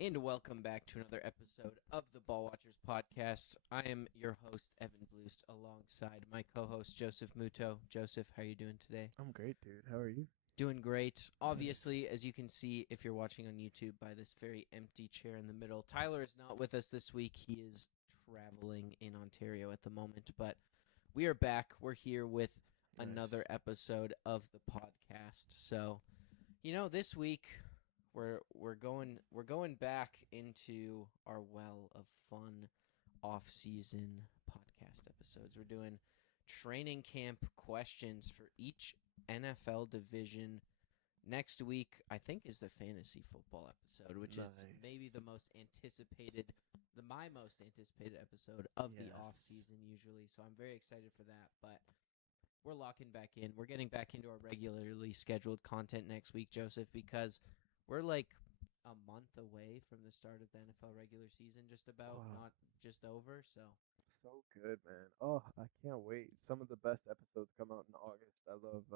And welcome back to another episode of the Ball Watchers podcast. I am your host, Evan Bloost, alongside my co-host, Joseph Muto. Joseph, how are you doing today? I'm great, dude. How are you? Doing great. Nice. Obviously, as you can see if you're watching on YouTube by this very empty chair in the middle, Tyler is not with us this week. He is traveling in Ontario at the moment, but we are back. We're here with Nice. another episode of the podcast. So, this week we're going back into our well of fun off-season podcast episodes. We're doing training camp questions for each NFL division. Next week, I think, is the fantasy football episode, which is maybe Nice. my most anticipated episode of the off Yes. season usually. So I'm very excited for that. But we're locking back in. We're getting back into our regularly scheduled content next week, Joseph, because we're like a month away from the start of the NFL regular season, just about, Oh, not just over. So, so good, man. Oh, I can't wait. Some of the best episodes come out in August. I love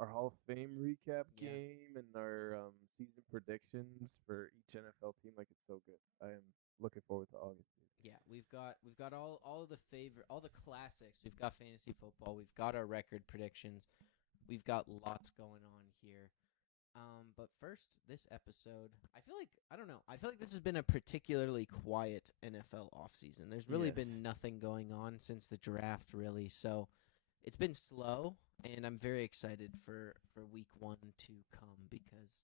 our Hall of Fame recap yeah. game and our season predictions for each NFL team. Like it's so good. I am looking forward to August, dude. Yeah, we've got all of the all the classics. We've got fantasy football. We've got our record predictions. We've got lots going on here. But first, this episode, I don't know. I feel like this has been a particularly quiet NFL offseason. There's really Yes. been nothing going on since the draft, really. So it's been slow, and I'm very excited for week one to come because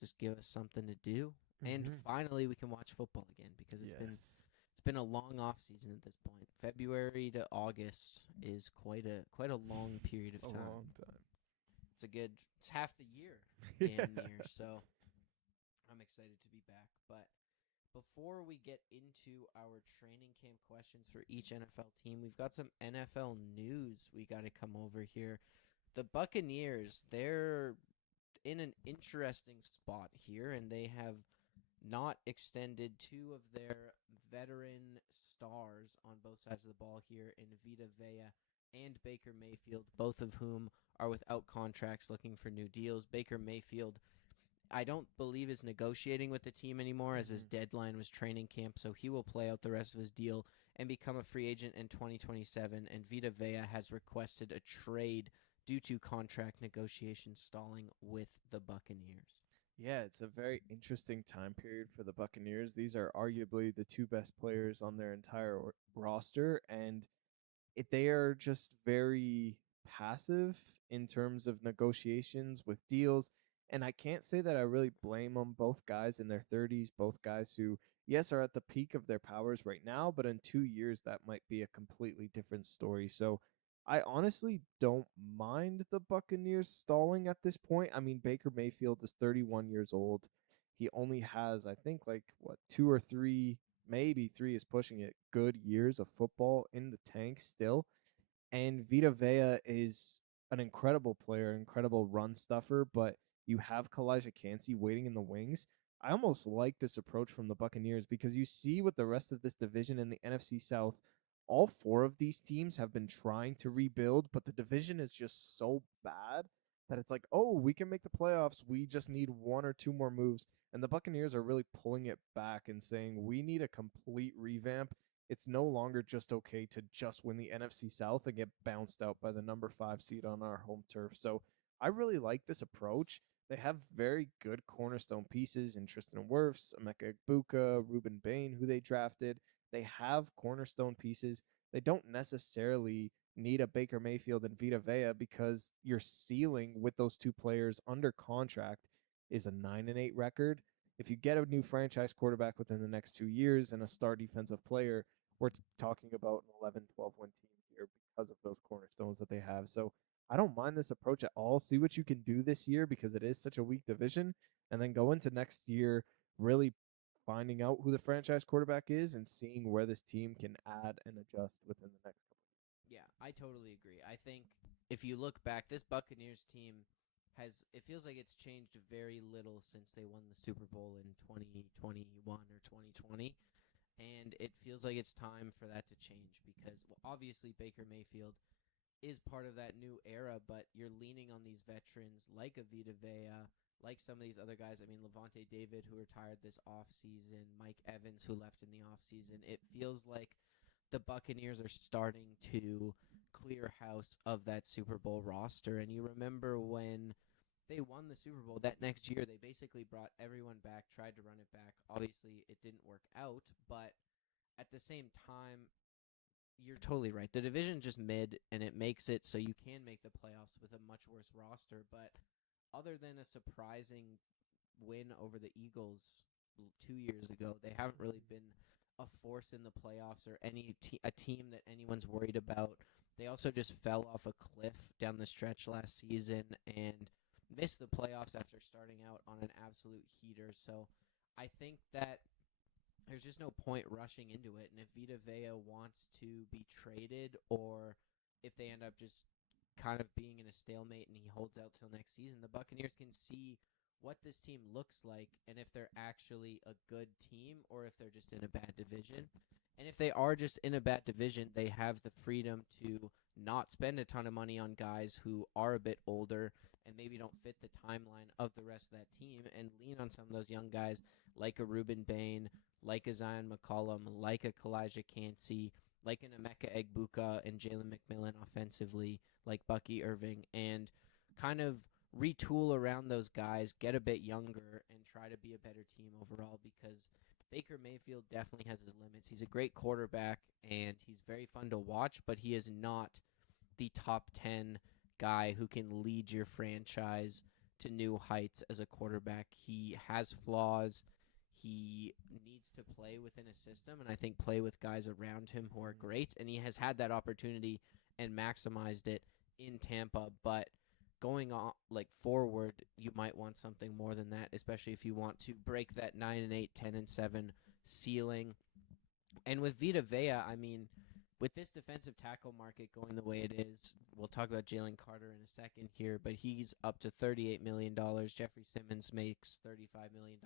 just give us something to do, and Mhm. finally we can watch football again because Yes. it's been a long off season at this point. February to August is quite a long period It's of a time. long time. It's half the year, Yeah. damn near. So I'm excited to be back. But before we get into our training camp questions for each NFL team, we've got some NFL news we got to come over here. The Buccaneers, they're in an interesting spot here, and they have not extended two of their veteran stars on both sides of the ball here in Vita Vea and Baker Mayfield, both of whom are without contracts looking for new deals. Baker Mayfield, I don't believe, is negotiating with the team anymore as his Mhm. deadline was training camp, so he will play out the rest of his deal and become a free agent in 2027. And Vita Vea has requested a trade due to contract negotiations stalling with the Buccaneers. Yeah, it's a very interesting time period for the Buccaneers. These are arguably the two best players on their entire roster, and they are just very passive in terms of negotiations with deals. And I can't say that I really blame them. Both guys in their 30s, both guys who, yes, are at the peak of their powers right now, but in 2 years, that might be a completely different story. So I honestly don't mind the Buccaneers stalling at this point. I mean, Baker Mayfield is 31 years old. He only has, I think, like, what, two or three, maybe three is pushing it, good years of football in the tank still. And Vita Vea is an incredible player, incredible run stuffer, but you have Kalijah Cansey waiting in the wings. I almost like this approach from the Buccaneers because you see with the rest of this division in the NFC South, all four of these teams have been trying to rebuild, but the division is just so bad that it's like, oh, we can make the playoffs. We just need one or two more moves. And the Buccaneers are really pulling it back and saying, we need a complete revamp. It's no longer just okay to just win the NFC South and get bounced out by the number 5 seed on our home turf. So I really like this approach. They have very good cornerstone pieces in Tristan Wirfs, Emeka Egbuka, Ruben Bain, who they drafted. They have cornerstone pieces. They don't necessarily need a Baker Mayfield and Vita Vea because your ceiling with those two players under contract is a 9-8 record. If you get a new franchise quarterback within the next 2 years and a star defensive player, we're talking about an 11, 12 win team here because of those cornerstones that they have. So I don't mind this approach at all. See what you can do this year because it is such a weak division, and then go into next year really finding out who the franchise quarterback is and seeing where this team can add and adjust within the next couple. Yeah, I totally agree. I think if you look back, this Buccaneers team it feels like it's changed very little since they won the Super Bowl in 2021 or 2020. And it feels like it's time for that to change because, well, obviously Baker Mayfield is part of that new era, but you're leaning on these veterans like a Vita Vea, like some of these other guys. I mean, Levante David, who retired this offseason, Mike Evans, who left in the offseason. It feels like the Buccaneers are starting to clear house of that Super Bowl roster. And you remember when they won the Super Bowl that next year, they basically brought everyone back, tried to run it back. Obviously, it didn't work out, but at the same time, you're totally right. The division's just mid, and it makes it so you can make the playoffs with a much worse roster. But other than a surprising win over the Eagles 2 years ago, they haven't really been a force in the playoffs or a team that anyone's worried about. They also just fell off a cliff down the stretch last season and missed the playoffs after starting out on an absolute heater. So I think that there's just no point rushing into it. And if Vita Vea wants to be traded, or if they end up just kind of being in a stalemate and he holds out till next season, the Buccaneers can see what this team looks like and if they're actually a good team or if they're just in a bad division. And if they are just in a bad division, they have the freedom to not spend a ton of money on guys who are a bit older and maybe don't fit the timeline of the rest of that team, and lean on some of those young guys like a Reuben Bain, like a Zion McCollum, like a Kalijah Cansey, like an Emeka Egbuka and Jalen McMillan offensively, like Bucky Irving, and kind of retool around those guys, get a bit younger, and try to be a better team overall, because Baker Mayfield definitely has his limits. He's a great quarterback, and he's very fun to watch, but he is not the top 10 guy who can lead your franchise to new heights as a quarterback. He has flaws. He needs to play within a system, and I think play with guys around him who are great, and he has had that opportunity and maximized it in Tampa, but going on forward, you might want something more than that, especially if you want to break that 9-8, 10-7 ceiling. And with Vita Vea, I mean, with this defensive tackle market going the way it is, we'll talk about Jalen Carter in a second here, but he's up to $38 million. Jeffrey Simmons makes $35 million.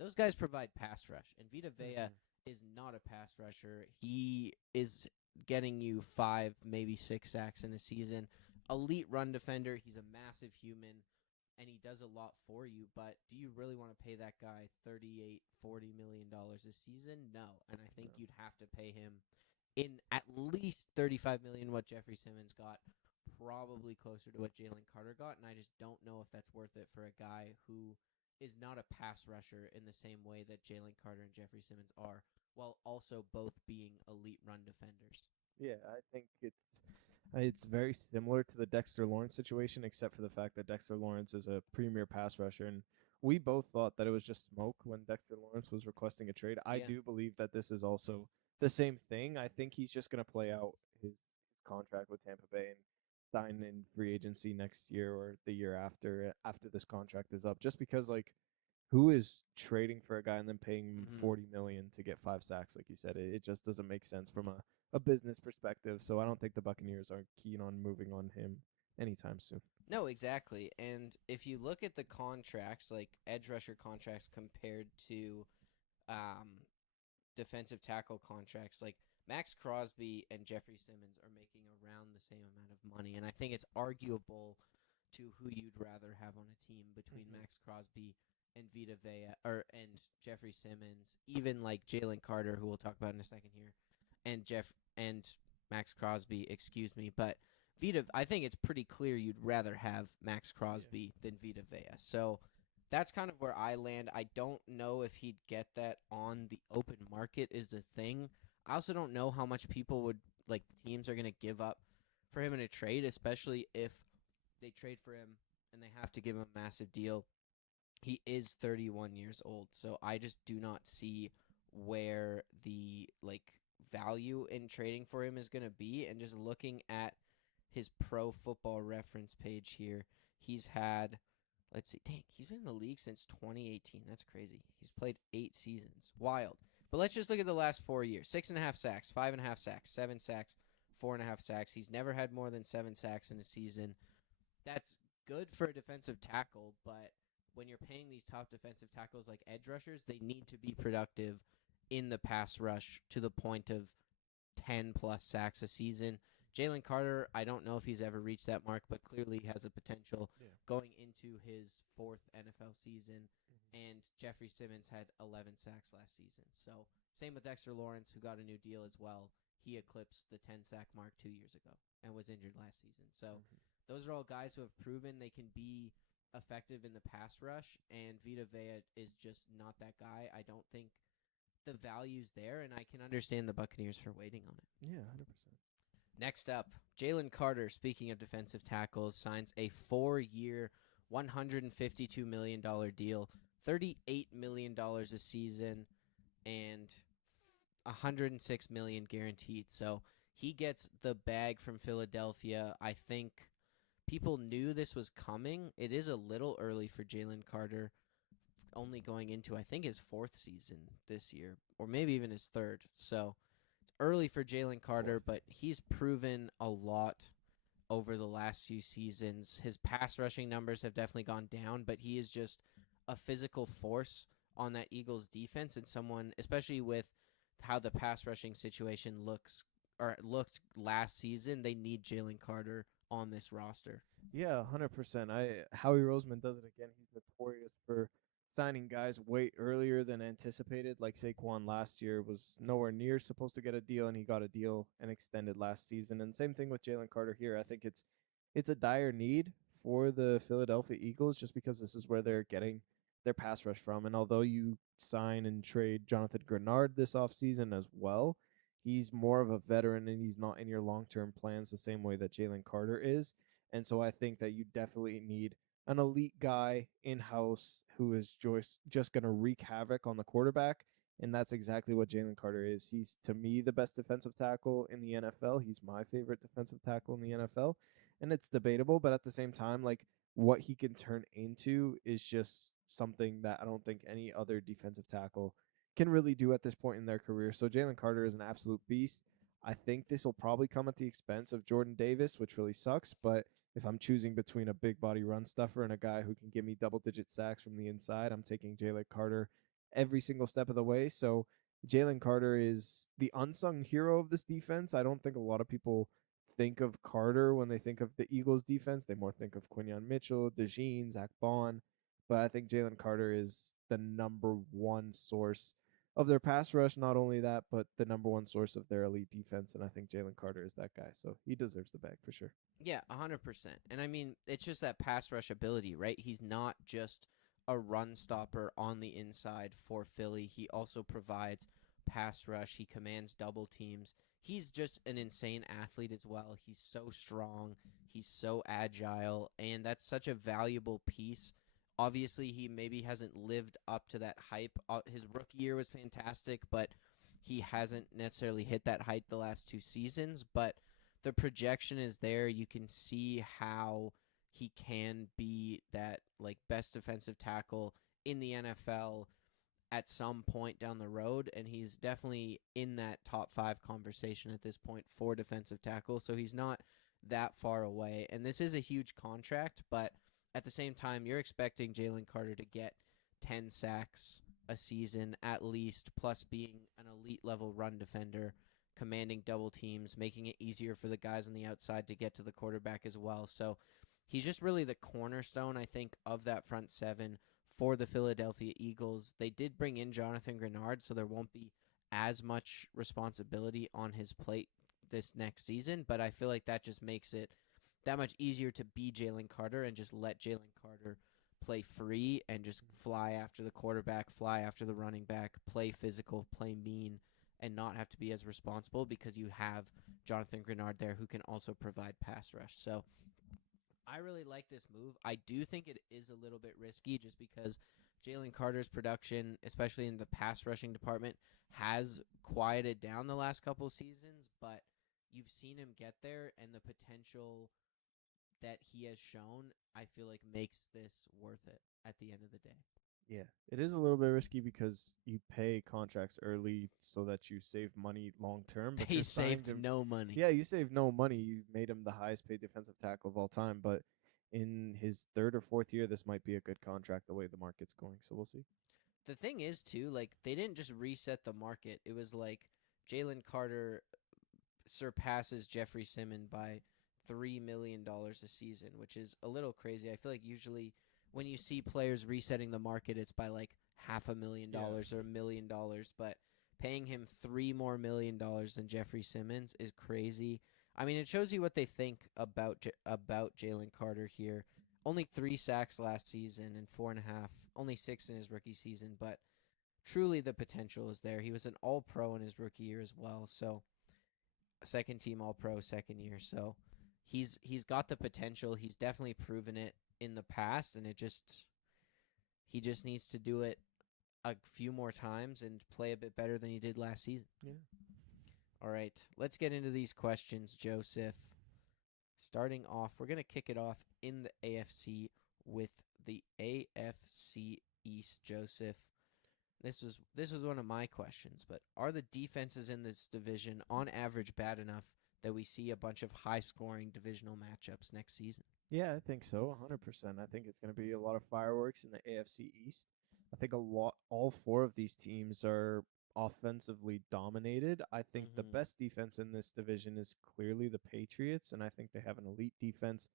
Those guys provide pass rush, and Vita Vea is not a pass rusher. He is getting you 5, maybe 6 sacks in a season. Elite run defender. He's a massive human, and he does a lot for you, but do you really want to pay that guy $38-40 million a season? No, and I think you'd have to pay him in at least $35 million what Jeffrey Simmons got, probably closer to what Jalen Carter got, and I just don't know if that's worth it for a guy who is not a pass rusher in the same way that Jalen Carter and Jeffrey Simmons are, while also both being elite run defenders. Yeah, I think it's very similar to the Dexter Lawrence situation, except for the fact that Dexter Lawrence is a premier pass rusher, and we both thought that it was just smoke when Dexter Lawrence was requesting a trade. I do believe that this is also the same thing. I think he's just going to play out his contract with Tampa Bay and sign in free agency next year or the year after this contract is up, just because who is trading for a guy and then paying $40 million to get 5 sacks? Like you said, it just doesn't make sense from a business perspective. So I don't think the Buccaneers are keen on moving on him anytime soon. No, exactly. And if you look at the contracts, like edge rusher contracts compared to defensive tackle contracts, like Max Crosby and Jeffrey Simmons are making around the same amount of money. And I think it's arguable to who you'd rather have on a team between Max Crosby and Vita Vea, and Jeffrey Simmons, even like Jalen Carter, who we'll talk about in a second here, and Max Crosby, but I think it's pretty clear you'd rather have Max Crosby than Vita Vea. So that's kind of where I land. I don't know if he'd get that on the open market is the thing. I also don't know how much teams are going to give up for him in a trade, especially if they trade for him and they have to give him a massive deal. He is 31 years old, so I just do not see where the value in trading for him is going to be. And just looking at his Pro Football Reference page here, he's had, he's been in the league since 2018. That's crazy. He's played 8 seasons. Wild. But let's just look at the last 4 years. 6.5 sacks, 5.5 sacks, 7 sacks, 4.5 sacks. He's never had more than 7 sacks in a season. That's good for a defensive tackle, but when you're paying these top defensive tackles like edge rushers, they need to be productive in the pass rush to the point of 10-plus sacks a season. Jalen Carter, I don't know if he's ever reached that mark, but clearly has a potential Yeah. going into his 4th NFL season. And Jeffrey Simmons had 11 sacks last season. So same with Dexter Lawrence, who got a new deal as well. He eclipsed the 10-sack mark 2 years ago and was injured last season. So those are all guys who have proven they can be effective in the pass rush, and Vita Vea is just not that guy. I don't think the value's there, and I can understand the Buccaneers for waiting on it. Yeah, 100%. Next up, Jalen Carter, speaking of defensive tackles, signs a 4-year, $152 million deal, $38 million a season, and $106 million guaranteed. So he gets the bag from Philadelphia. I think people knew this was coming. It is a little early for Jalen Carter, only going into, I think, his 4th season this year, or maybe even his 3rd. So it's early for Jalen Carter, but he's proven a lot over the last few seasons. His pass rushing numbers have definitely gone down, but he is just a physical force on that Eagles defense, and someone, especially with how the pass rushing situation looked last season, they need Jalen Carter on this roster. Yeah, 100%. Howie Roseman does it again. He's notorious for signing guys way earlier than anticipated. Like Saquon last year was nowhere near supposed to get a deal, and he got a deal and extended last season. And same thing with Jalen Carter here. I think it's a dire need for the Philadelphia Eagles just because this is where they're getting their pass rush from. And although you sign and trade Jonathan Grenard this offseason as well, he's more of a veteran and he's not in your long-term plans the same way that Jalen Carter is. And so I think that you definitely need an elite guy in-house who is just going to wreak havoc on the quarterback. And that's exactly what Jalen Carter is. He's, to me, the best defensive tackle in the NFL. He's my favorite defensive tackle in the NFL. And it's debatable, but at the same time, like, what he can turn into is just something that I don't think any other defensive tackle can really do at this point in their career. So Jalen Carter is an absolute beast. I think this will probably come at the expense of Jordan Davis, which really sucks. But if I'm choosing between a big body run stuffer and a guy who can give me double-digit sacks from the inside, I'm taking Jalen Carter every single step of the way. So Jalen Carter is the unsung hero of this defense. I don't think a lot of people think of Carter when they think of the Eagles defense. They more think of Quinyon Mitchell, DeJean, Zach Bond. But I think Jalen Carter is the number one source of their pass rush. Not only that, but the number one source of their elite defense. And I think Jalen Carter is that guy. So he deserves the bag for sure. Yeah, 100%. And I mean, it's just that pass rush ability, right? He's not just a run stopper on the inside for Philly. He also provides pass rush. He commands double teams. He's just an insane athlete as well. He's so strong. He's so agile. And that's such a valuable piece. Obviously, he maybe hasn't lived up to that hype. His rookie year was fantastic, but he hasn't necessarily hit that height the last 2 seasons. But the projection is there. You can see how he can be that like best defensive tackle in the NFL at some point down the road, and he's definitely in that top 5 conversation at this point for defensive tackle, so he's not that far away. And this is a huge contract, but at the same time, you're expecting Jalen Carter to get 10 sacks a season at least, plus being an elite level run defender, commanding double teams, making it easier for the guys on the outside to get to the quarterback as well. So he's just really the cornerstone, I think, of that front 7 for the Philadelphia Eagles. They did bring in Jonathan Grenard, so there won't be as much responsibility on his plate this next season, but I feel like that just makes it that much easier to be Jalen Carter and just let Jalen Carter play free and just fly after the quarterback, fly after the running back, play physical, play mean, and not have to be as responsible because you have Jonathan Grenard there who can also provide pass rush. So I really like this move. I do think it is a little bit risky just because Jalen Carter's production, especially in the pass rushing department, has quieted down the last couple of seasons, but you've seen him get there, and the potential that he has shown, I feel like makes this worth it at the end of the day. Yeah, it is a little bit risky because you pay contracts early so that you save money long term. But He saved no money. Yeah, you saved no money. You made him the highest paid defensive tackle of all time. But in his 3rd or 4th year, this might be a good contract the way the market's going. So we'll see. The thing is, too, like, they didn't just reset the market. It was like Jalen Carter surpasses Jeffrey Simmons by $3 million a season, which is a little crazy. I feel like usually when you see players resetting the market, it's by like $500,000 or $1 million, but paying him $3 million more than Jeffrey Simmons is crazy. I mean, it shows you what they think about Jalen Carter here. Only 3 sacks last season and 4.5, only 6 in his rookie season, but truly the potential is there. He was an All-Pro in his rookie year as well, so second team All-Pro second year. So he's got the potential. He's definitely proven it in the past, and he just needs to do it a few more times and play a bit better than he did last season. Yeah. All right, let's get into these questions, Joseph. Starting off, we're going to kick it off in the AFC with the AFC East, Joseph. This was one of my questions, but are the defenses in this division on average bad enough that we see a bunch of high-scoring divisional matchups next season? Yeah, I think so, 100%. I think it's going to be a lot of fireworks in the AFC East. I think all 4 of these teams are offensively dominated. I think the best defense in this division is clearly the Patriots, and I think they have an elite defense.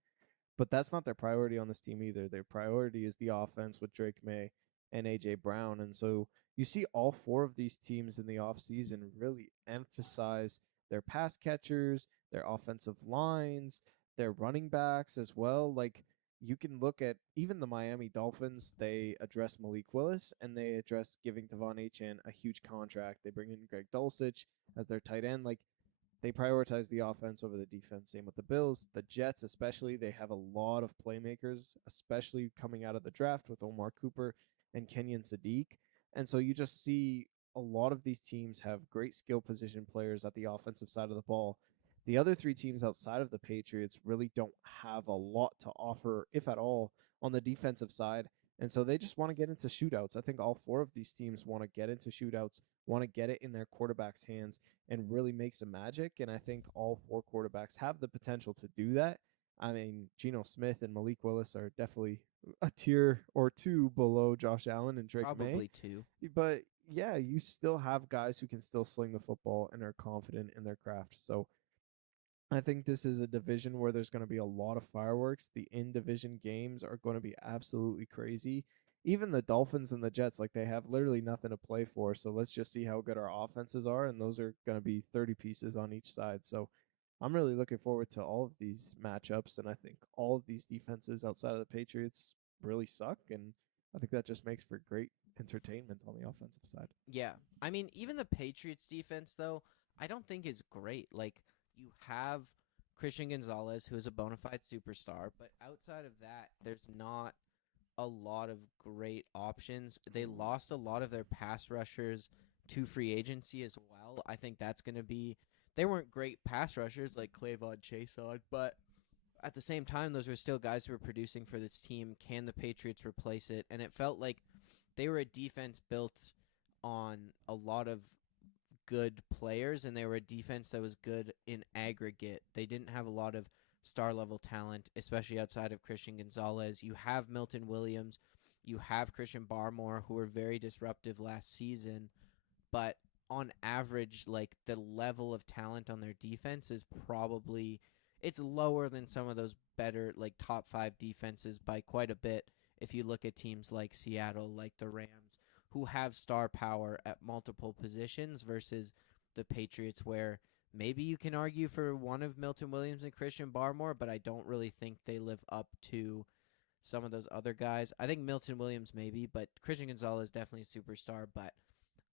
But that's not their priority on this team either. Their priority is the offense with Drake May and A.J. Brown. And so you see all 4 of these teams in the offseason really emphasize their pass catchers, their offensive lines, their running backs as well. Like, you can look at even the Miami Dolphins. They address Malik Willis, and they address giving Devon Achane a huge contract. They bring in Greg Dulcich as their tight end. Like, they prioritize the offense over the defense. Same with the Bills. The Jets especially, they have a lot of playmakers, especially coming out of the draft with Omar Cooper and Kenyon Sadiq. And so you just see a lot of these teams have great skill position players at the offensive side of the ball. The other 3 teams outside of the Patriots really don't have a lot to offer, if at all, on the defensive side. And so they just want to get into shootouts. I think all 4 of these teams want to get into shootouts, want to get it in their quarterback's hands and really make some magic. And I think all 4 quarterbacks have the potential to do that. I mean, Geno Smith and Malik Willis are definitely a tier or 2 below Josh Allen and Drake May. Probably 2. But yeah, you still have guys who can still sling the football and are confident in their craft. So I think this is a division where there's going to be a lot of fireworks. The in-division games are going to be absolutely crazy. Even the Dolphins and the Jets, like, they have literally nothing to play for. So let's just see how good our offenses are, and those are going to be 30 pieces on each side. So I'm really looking forward to all of these matchups, and I think all of these defenses outside of the Patriots really suck, and I think that just makes for great entertainment on the offensive side. Yeah. I mean, even the Patriots defense, though, I don't think is great. Like, you have Christian Gonzalez, who is a bona fide superstar, but outside of that, there's not a lot of great options. They lost a lot of their pass rushers to free agency as well. I think that's going to be – they weren't great pass rushers like Clavon Chaisson, but at the same time, those were still guys who were producing for this team. Can the Patriots replace it? And it felt like they were a defense built on a lot of good players, and they were a defense that was good in aggregate. They didn't have a lot of star-level talent, especially outside of Christian Gonzalez. You have Milton Williams. You have Christian Barmore, who were very disruptive last season. But on average, like, the level of talent on their defense is probably – it's lower than some of those better, like, top 5 defenses by quite a bit if you look at teams like Seattle, like the Rams, who have star power at multiple positions versus the Patriots, where maybe you can argue for one of Milton Williams and Christian Barmore, but I don't really think they live up to some of those other guys. I think Milton Williams maybe, but Christian Gonzalez definitely a superstar, but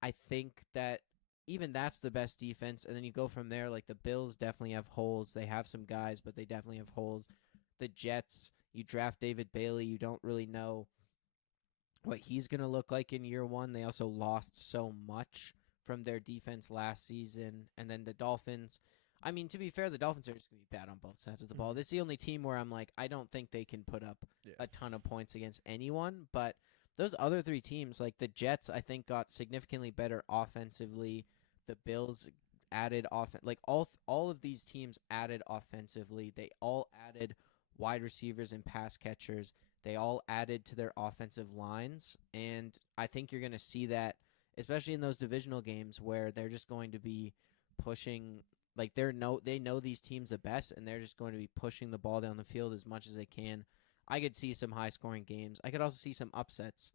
I think that even that's the best defense, and then you go from there. Like, the Bills definitely have holes. They have some guys, but they definitely have holes. The Jets, you draft David Bailey, you don't really know what he's going to look like in year one. They also lost so much from their defense last season. And then the Dolphins, I mean, to be fair, the Dolphins are just going to be bad on both sides of the ball. This is the only team where I'm like, I don't think they can put up a ton of points against anyone. But those other 3 teams, like the Jets, I think got significantly better offensively. The Bills added like all of these teams added offensively. They all added wide receivers and pass catchers. They all added to their offensive lines, and I think you're going to see that, especially in those divisional games where they're just going to be pushing Like they know these teams the best, and they're just going to be pushing the ball down the field as much as they can. I could see some high scoring games. I could also see some upsets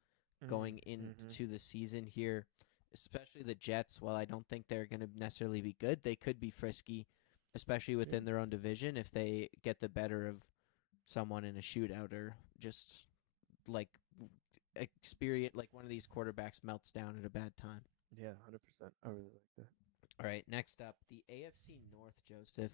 going into the season here, especially the Jets. While I don't think they're going to necessarily be good, they could be frisky, especially within their own division if they get the better of someone in a shootout or just like experience like one of these quarterbacks melts down at a bad time. Yeah, 100%. I really like that. All right, next up, the AFC North, Joseph,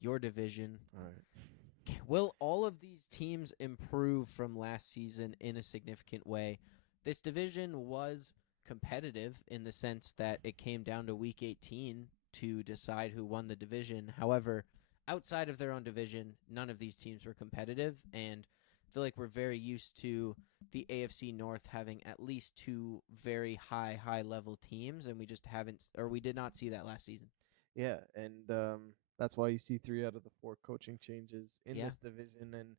your division. All right. Will all of these teams improve from last season in a significant way? This division was competitive in the sense that it came down to Week 18 to decide who won the division. However, outside of their own division, none of these teams were competitive, and I feel like we're very used to the AFC North having at least two very high level teams, and we just haven't, or we did not see that last season. Yeah, and that's why you see 3 out of the 4 coaching changes in this division. And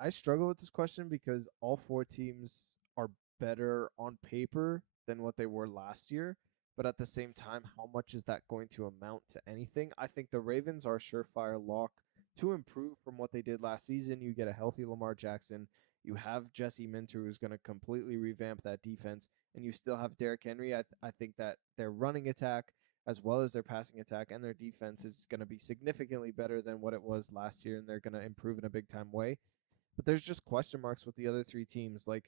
I struggle with this question because all 4 teams are better on paper than what they were last year. But at the same time, how much is that going to amount to anything? I think the Ravens are a surefire lock to improve from what they did last season. You get a healthy Lamar Jackson. You have Jesse Minter, who's going to completely revamp that defense. And you still have Derrick Henry. I think that their running attack, as well as their passing attack and their defense, is going to be significantly better than what it was last year. And they're going to improve in a big-time way. But there's just question marks with the other 3 teams. Like,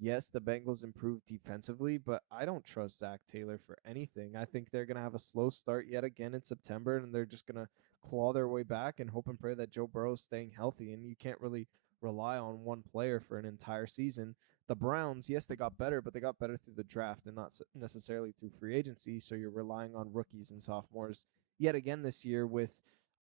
yes, the Bengals improved defensively, but I don't trust Zach Taylor for anything. I think they're going to have a slow start yet again in September, and they're just going to claw their way back and hope and pray that Joe Burrow's staying healthy. And you can't really rely on one player for an entire season. The Browns, yes, they got better, but they got better through the draft and not necessarily through free agency. So you're relying on rookies and sophomores yet again this year with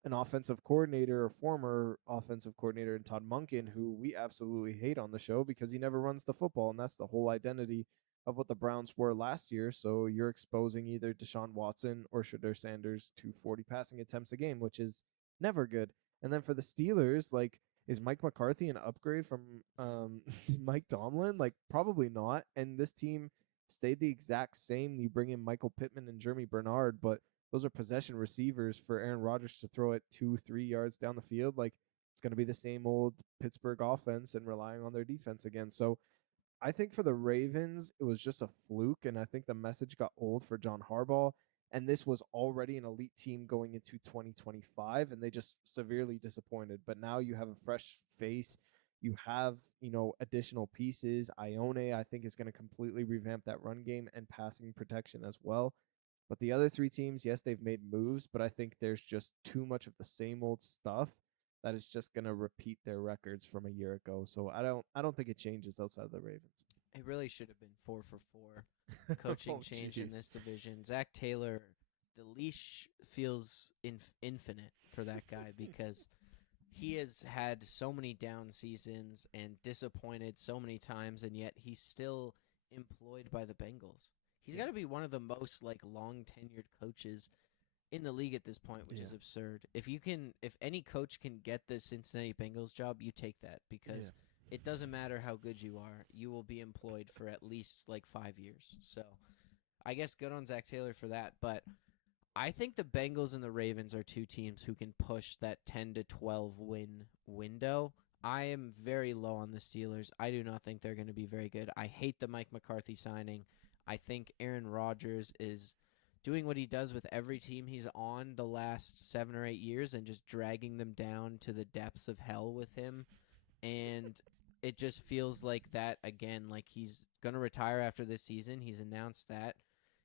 an offensive coordinator or former offensive coordinator in Todd Monken, who we absolutely hate on the show because he never runs the football. And that's the whole identity of what the Browns were last year. So you're exposing either Deshaun Watson or Shedeur Sanders to 40 passing attempts a game, which is never good. And then for the Steelers, like, is Mike McCarthy an upgrade from Mike Tomlin? Like, probably not. And this team stayed the exact same. You bring in Michael Pittman and Jeremy Bernard, but those are possession receivers for Aaron Rodgers to throw it 2-3 yards down the field. Like, it's going to be the same old Pittsburgh offense and relying on their defense again. So I think for the Ravens, it was just a fluke, and I think the message got old for John Harbaugh. And this was already an elite team going into 2025, and they just severely disappointed. But now you have a fresh face. You have, additional pieces. Ione, I think, is going to completely revamp that run game and passing protection as well. But the other 3 teams, yes, they've made moves, but I think there's just too much of the same old stuff that is just going to repeat their records from a year ago. So I don't think it changes outside of the Ravens. It really should have been 4 for 4 coaching change in this division. Zach Taylor, the leash feels infinite for that guy because he has had so many down seasons and disappointed so many times, and yet he's still employed by the Bengals. He's got to be one of the most long tenured coaches in the league at this point, which is absurd. If any coach can get the Cincinnati Bengals job, you take that because it doesn't matter how good you are, you will be employed for at least 5 years. So I guess good on Zach Taylor for that. But I think the Bengals and the Ravens are 2 teams who can push that 10 to 12 win window. I am very low on the Steelers. I do not think they're going to be very good. I hate the Mike McCarthy signing. I think Aaron Rodgers is doing what he does with every team he's on the last 7 or 8 years and just dragging them down to the depths of hell with him. And it just feels like that again, like he's going to retire after this season. He's announced that.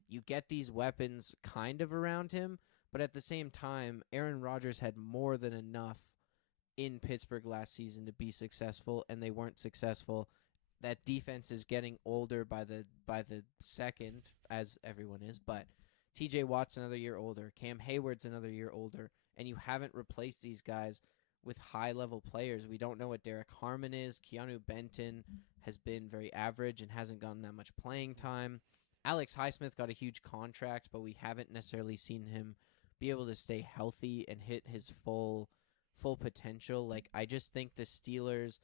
You get these weapons kind of around him, but at the same time, Aaron Rodgers had more than enough in Pittsburgh last season to be successful, and they weren't successful. That defense is getting older by the second, as everyone is, but TJ Watt's another year older. Cam Hayward's another year older, and you haven't replaced these guys with high-level players. We don't know what Derek Harmon is. Keanu Benton has been very average and hasn't gotten that much playing time. Alex Highsmith got a huge contract, but we haven't necessarily seen him be able to stay healthy and hit his full potential. I just think the Steelers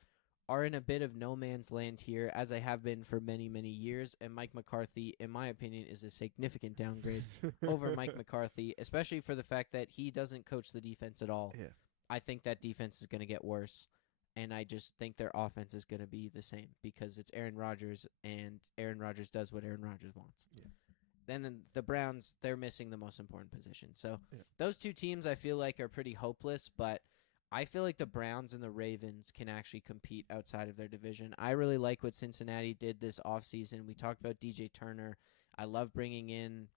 are in a bit of no man's land here, as they have been for many, many years. And Mike McCarthy, in my opinion, is a significant downgrade over Mike McCarthy, especially for the fact that he doesn't coach the defense at all. Yeah. I think that defense is going to get worse, and I just think their offense is going to be the same because it's Aaron Rodgers, and Aaron Rodgers does what Aaron Rodgers wants. Yeah. Then the Browns, they're missing the most important position. So Yeah. those two teams I feel like are pretty hopeless, but I feel like the Browns and the Ravens can actually compete outside of their division. I really like what Cincinnati did this offseason. We talked about DJ Turner. I love bringing in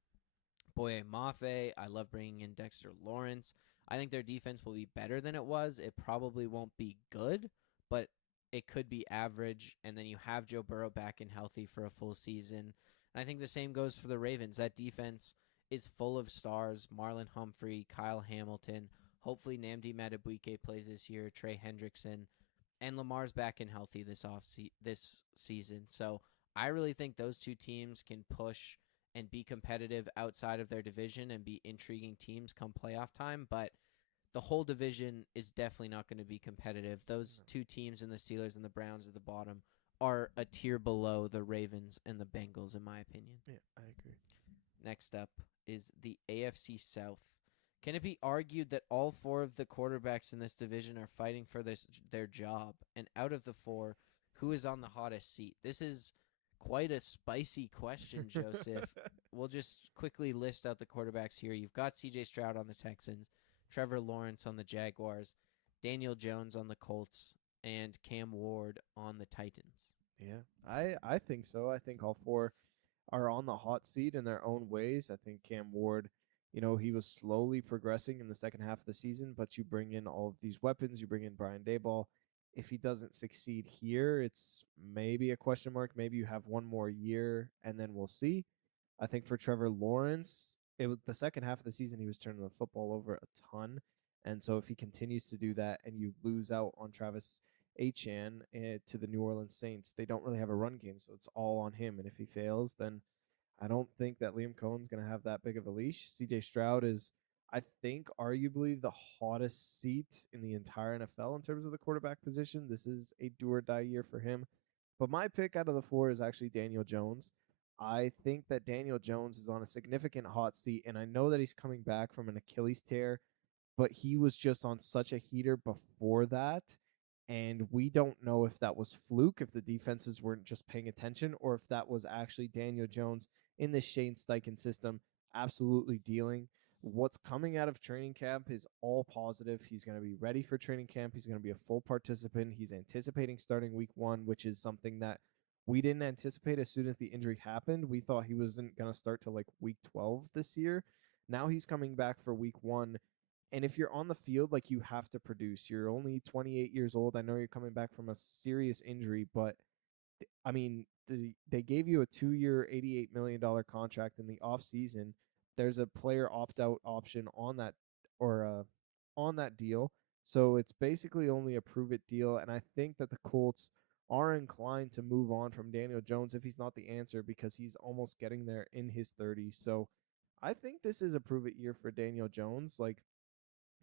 Boye Mafe. I love bringing in Dexter Lawrence. I think their defense will be better than it was. It probably won't be good, but it could be average. And then you have Joe Burrow back and healthy for a full season. And I think the same goes for the Ravens. That defense is full of stars. Marlon Humphrey, Kyle Hamilton. Hopefully Nnamdi Madubuike plays this year, Trey Hendrickson, and Lamar's back and healthy this season. So I really think those two teams can push and be competitive outside of their division and be intriguing teams come playoff time. But the whole division is definitely not going to be competitive. Those two teams, and the Steelers and the Browns at the bottom, are a tier below the Ravens and the Bengals, in my opinion. Yeah, I agree. Next up is the AFC South. Can it be argued that all four of the quarterbacks in this division are fighting for their job? And out of the four, who is on the hottest seat? This is quite a spicy question, Joseph. We'll just quickly list out the quarterbacks here. You've got C.J. Stroud on the Texans, Trevor Lawrence on the Jaguars, Daniel Jones on the Colts, and Cam Ward on the Titans. Yeah, I think so. I think all four are on the hot seat in their own ways. I think Cam Ward, he was slowly progressing in the second half of the season, but you bring in all of these weapons. You bring in Brian Daboll. If he doesn't succeed here, it's maybe a question mark. Maybe you have one more year, and then we'll see. I think for Trevor Lawrence, the second half of the season, he was turning the football over a ton. And so if he continues to do that and you lose out on Travis Etienne to the New Orleans Saints, they don't really have a run game, so it's all on him. And if he fails, then I don't think that Liam Cohen's going to have that big of a leash. C.J. Stroud is, I think, arguably the hottest seat in the entire NFL in terms of the quarterback position. This is a do-or-die year for him. But my pick out of the four is actually Daniel Jones. I think that Daniel Jones is on a significant hot seat, and I know that he's coming back from an Achilles tear, but he was just on such a heater before that. And we don't know if that was fluke, if the defenses weren't just paying attention, or if that was actually Daniel Jones in the Shane Steichen system absolutely dealing. What's coming out of training camp is all positive. He's going to be ready for training camp. He's going to be a full participant. He's anticipating starting week 1, which is something that we didn't anticipate as soon as the injury happened. We thought he wasn't going to start till like week 12 this year. Now he's coming back for week 1. And if you're on the field, like, you have to produce. You're only 28 years old. I know you're coming back from a serious injury, but I mean, they gave you a 2-year, $88 million contract in the offseason. There's a player opt-out option on that, or on that deal. So it's basically only a prove-it deal. And I think that the Colts are inclined to move on from Daniel Jones if he's not the answer, because he's almost getting there in his 30s. So I think this is a prove-it year for Daniel Jones. Like,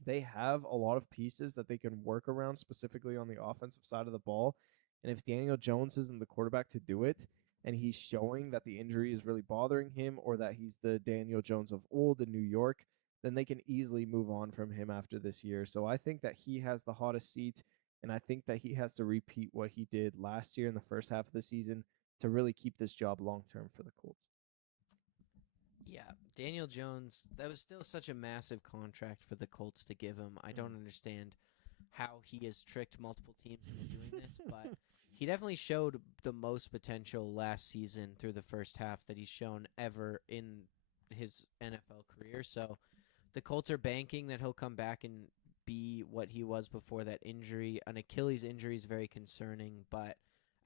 they have a lot of pieces that they can work around, specifically on the offensive side of the ball. And if Daniel Jones isn't the quarterback to do it, and he's showing that the injury is really bothering him, or that he's the Daniel Jones of old in New York, then they can easily move on from him after this year. So I think that he has the hottest seat, and I think that he has to repeat what he did last year in the first half of the season to really keep this job long-term for the Colts. Yeah, Daniel Jones, that was still such a massive contract for the Colts to give him. I don't understand how he has tricked multiple teams into doing this, but he definitely showed the most potential last season through the first half that he's shown ever in his NFL career. So the Colts are banking that he'll come back and be what he was before that injury. An Achilles injury is very concerning, but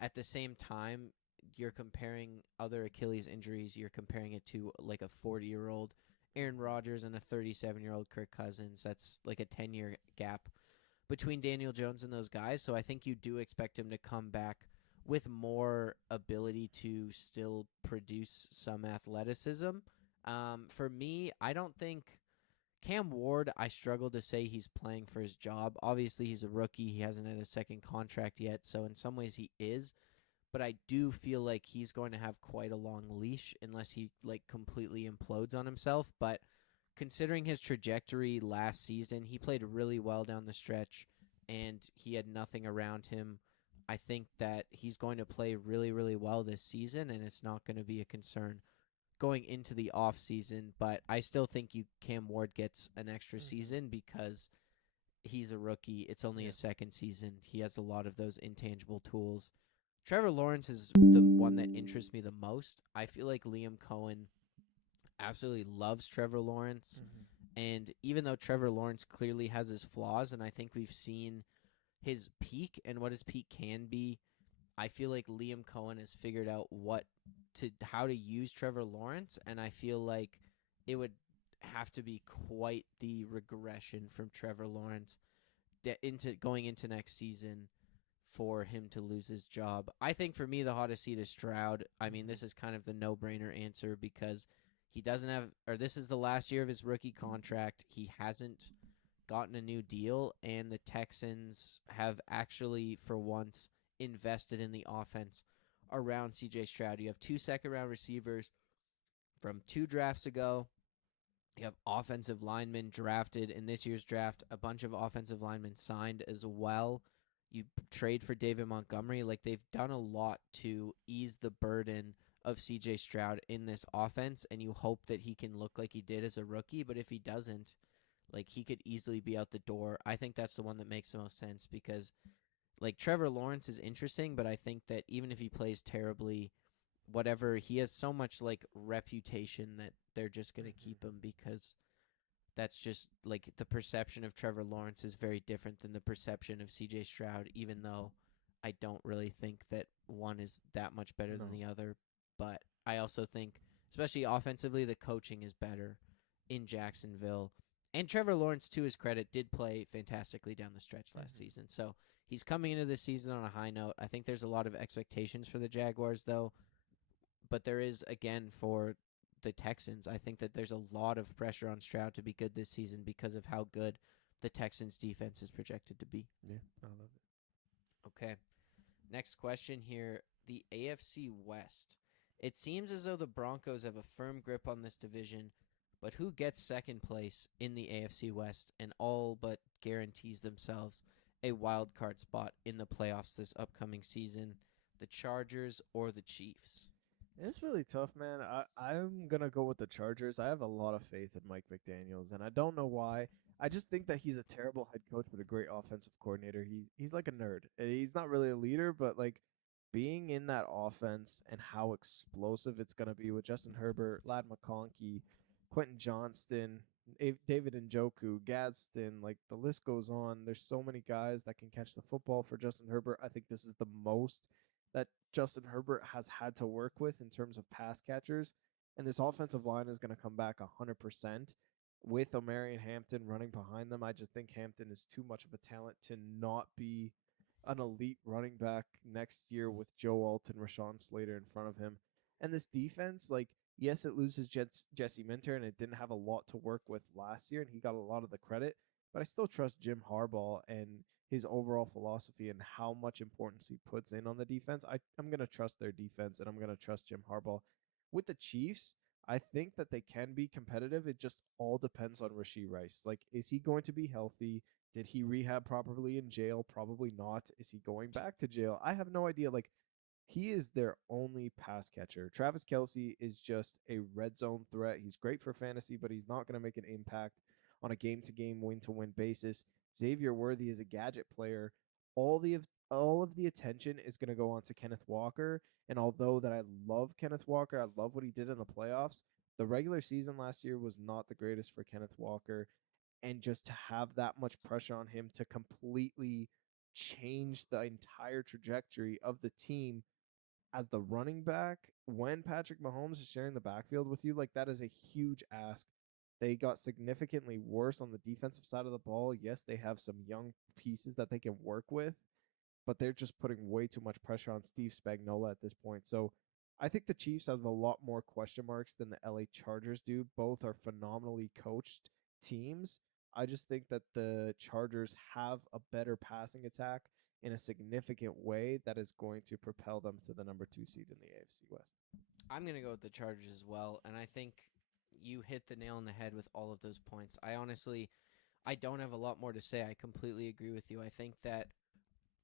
at the same time, you're comparing other Achilles injuries. You're comparing it to like a 40-year-old Aaron Rodgers and a 37-year-old Kirk Cousins. That's like a 10-year gap between Daniel Jones and those guys. So I think you do expect him to come back with more ability to still produce some athleticism. For me, I don't think Cam Ward, I struggle to say he's playing for his job. Obviously, he's a rookie. He hasn't had a second contract yet, so in some ways he is. But I do feel like he's going to have quite a long leash unless he completely implodes on himself. But considering his trajectory last season, he played really well down the stretch, and he had nothing around him. I think that he's going to play really, really well this season, and it's not going to be a concern going into the off season. But I still think Cam Ward gets an extra season because he's a rookie. It's only his second season. He has a lot of those intangible tools. Trevor Lawrence is the one that interests me the most. I feel like Liam Cohen absolutely loves Trevor Lawrence. And even though Trevor Lawrence clearly has his flaws, and I think we've seen his peak and what his peak can be, I feel like Liam Cohen has figured out how to use Trevor Lawrence, and I feel like it would have to be quite the regression from Trevor Lawrence going into next season for him to lose his job. I think for me the hottest seat is Stroud. I mean, this is kind of the no-brainer answer because he doesn't have, or this is the last year of his rookie contract. He hasn't gotten a new deal, and the Texans have actually, for once, invested in the offense around C.J. Stroud. You have 2 second-round receivers from 2 drafts ago. You have offensive linemen drafted in this year's draft. A bunch of offensive linemen signed as well. You trade for David Montgomery. Like, they've done a lot to ease the burden of C.J. Stroud in this offense, and you hope that he can look like he did as a rookie. But if he doesn't, he could easily be out the door. I think that's the one that makes the most sense because, Trevor Lawrence is interesting, but I think that even if he plays terribly, whatever, he has so much, reputation that they're just going to keep him because that's just, the perception of Trevor Lawrence is very different than the perception of C.J. Stroud, even though I don't really think that one is that much better than the other. But I also think, especially offensively, the coaching is better in Jacksonville. And Trevor Lawrence, to his credit, did play fantastically down the stretch last season. So he's coming into this season on a high note. I think there's a lot of expectations for the Jaguars, though. But there is, again, for the Texans, I think that there's a lot of pressure on Stroud to be good this season because of how good the Texans' defense is projected to be. Yeah, I love it. Okay. Next question here. The AFC West. It seems as though the Broncos have a firm grip on this division, but who gets second place in the AFC West and all but guarantees themselves a wild card spot in the playoffs this upcoming season? The Chargers or the Chiefs? It's really tough, man. I'm going to go with the Chargers. I have a lot of faith in Mike McDaniels, and I don't know why. I just think that he's a terrible head coach but a great offensive coordinator. He's like a nerd. He's not really a leader, but being in that offense and how explosive it's going to be with Justin Herbert, Lad McConkey, Quentin Johnston, David Njoku, Gadsden, the list goes on. There's so many guys that can catch the football for Justin Herbert. I think this is the most that Justin Herbert has had to work with in terms of pass catchers. And this offensive line is going to come back 100% with Omarion Hampton running behind them. I just think Hampton is too much of a talent to not be an elite running back next year with Joe Alton, Rashawn Slater in front of him. And this defense, yes, it loses Jesse Minter, and it didn't have a lot to work with last year, and he got a lot of the credit. But I still trust Jim Harbaugh and his overall philosophy and how much importance he puts in on the defense. I'm going to trust their defense, and I'm going to trust Jim Harbaugh. With the Chiefs, I think that they can be competitive. It just all depends on Rashee Rice. Is he going to be healthy? Did he rehab properly in jail? Probably not. Is he going back to jail? I have no idea. He is their only pass catcher. Travis Kelce is just a red zone threat. He's great for fantasy, but he's not going to make an impact on a game-to-game, win-to-win basis. Xavier Worthy is a gadget player. All of the attention is going to go on to Kenneth Walker. And although that I love Kenneth Walker, I love what he did in the playoffs, the regular season last year was not the greatest for Kenneth Walker. And just to have that much pressure on him to completely change the entire trajectory of the team as the running back when Patrick Mahomes is sharing the backfield with you, that is a huge ask. They got significantly worse on the defensive side of the ball. Yes, they have some young pieces that they can work with, but they're just putting way too much pressure on Steve Spagnuolo at this point. So I think the Chiefs have a lot more question marks than the LA Chargers do. Both are phenomenally coached teams. I just think that the Chargers have a better passing attack in a significant way that is going to propel them to the number 2 seed in the AFC West. I'm going to go with the Chargers as well, and I think you hit the nail on the head with all of those points. I don't have a lot more to say. I completely agree with you. I think that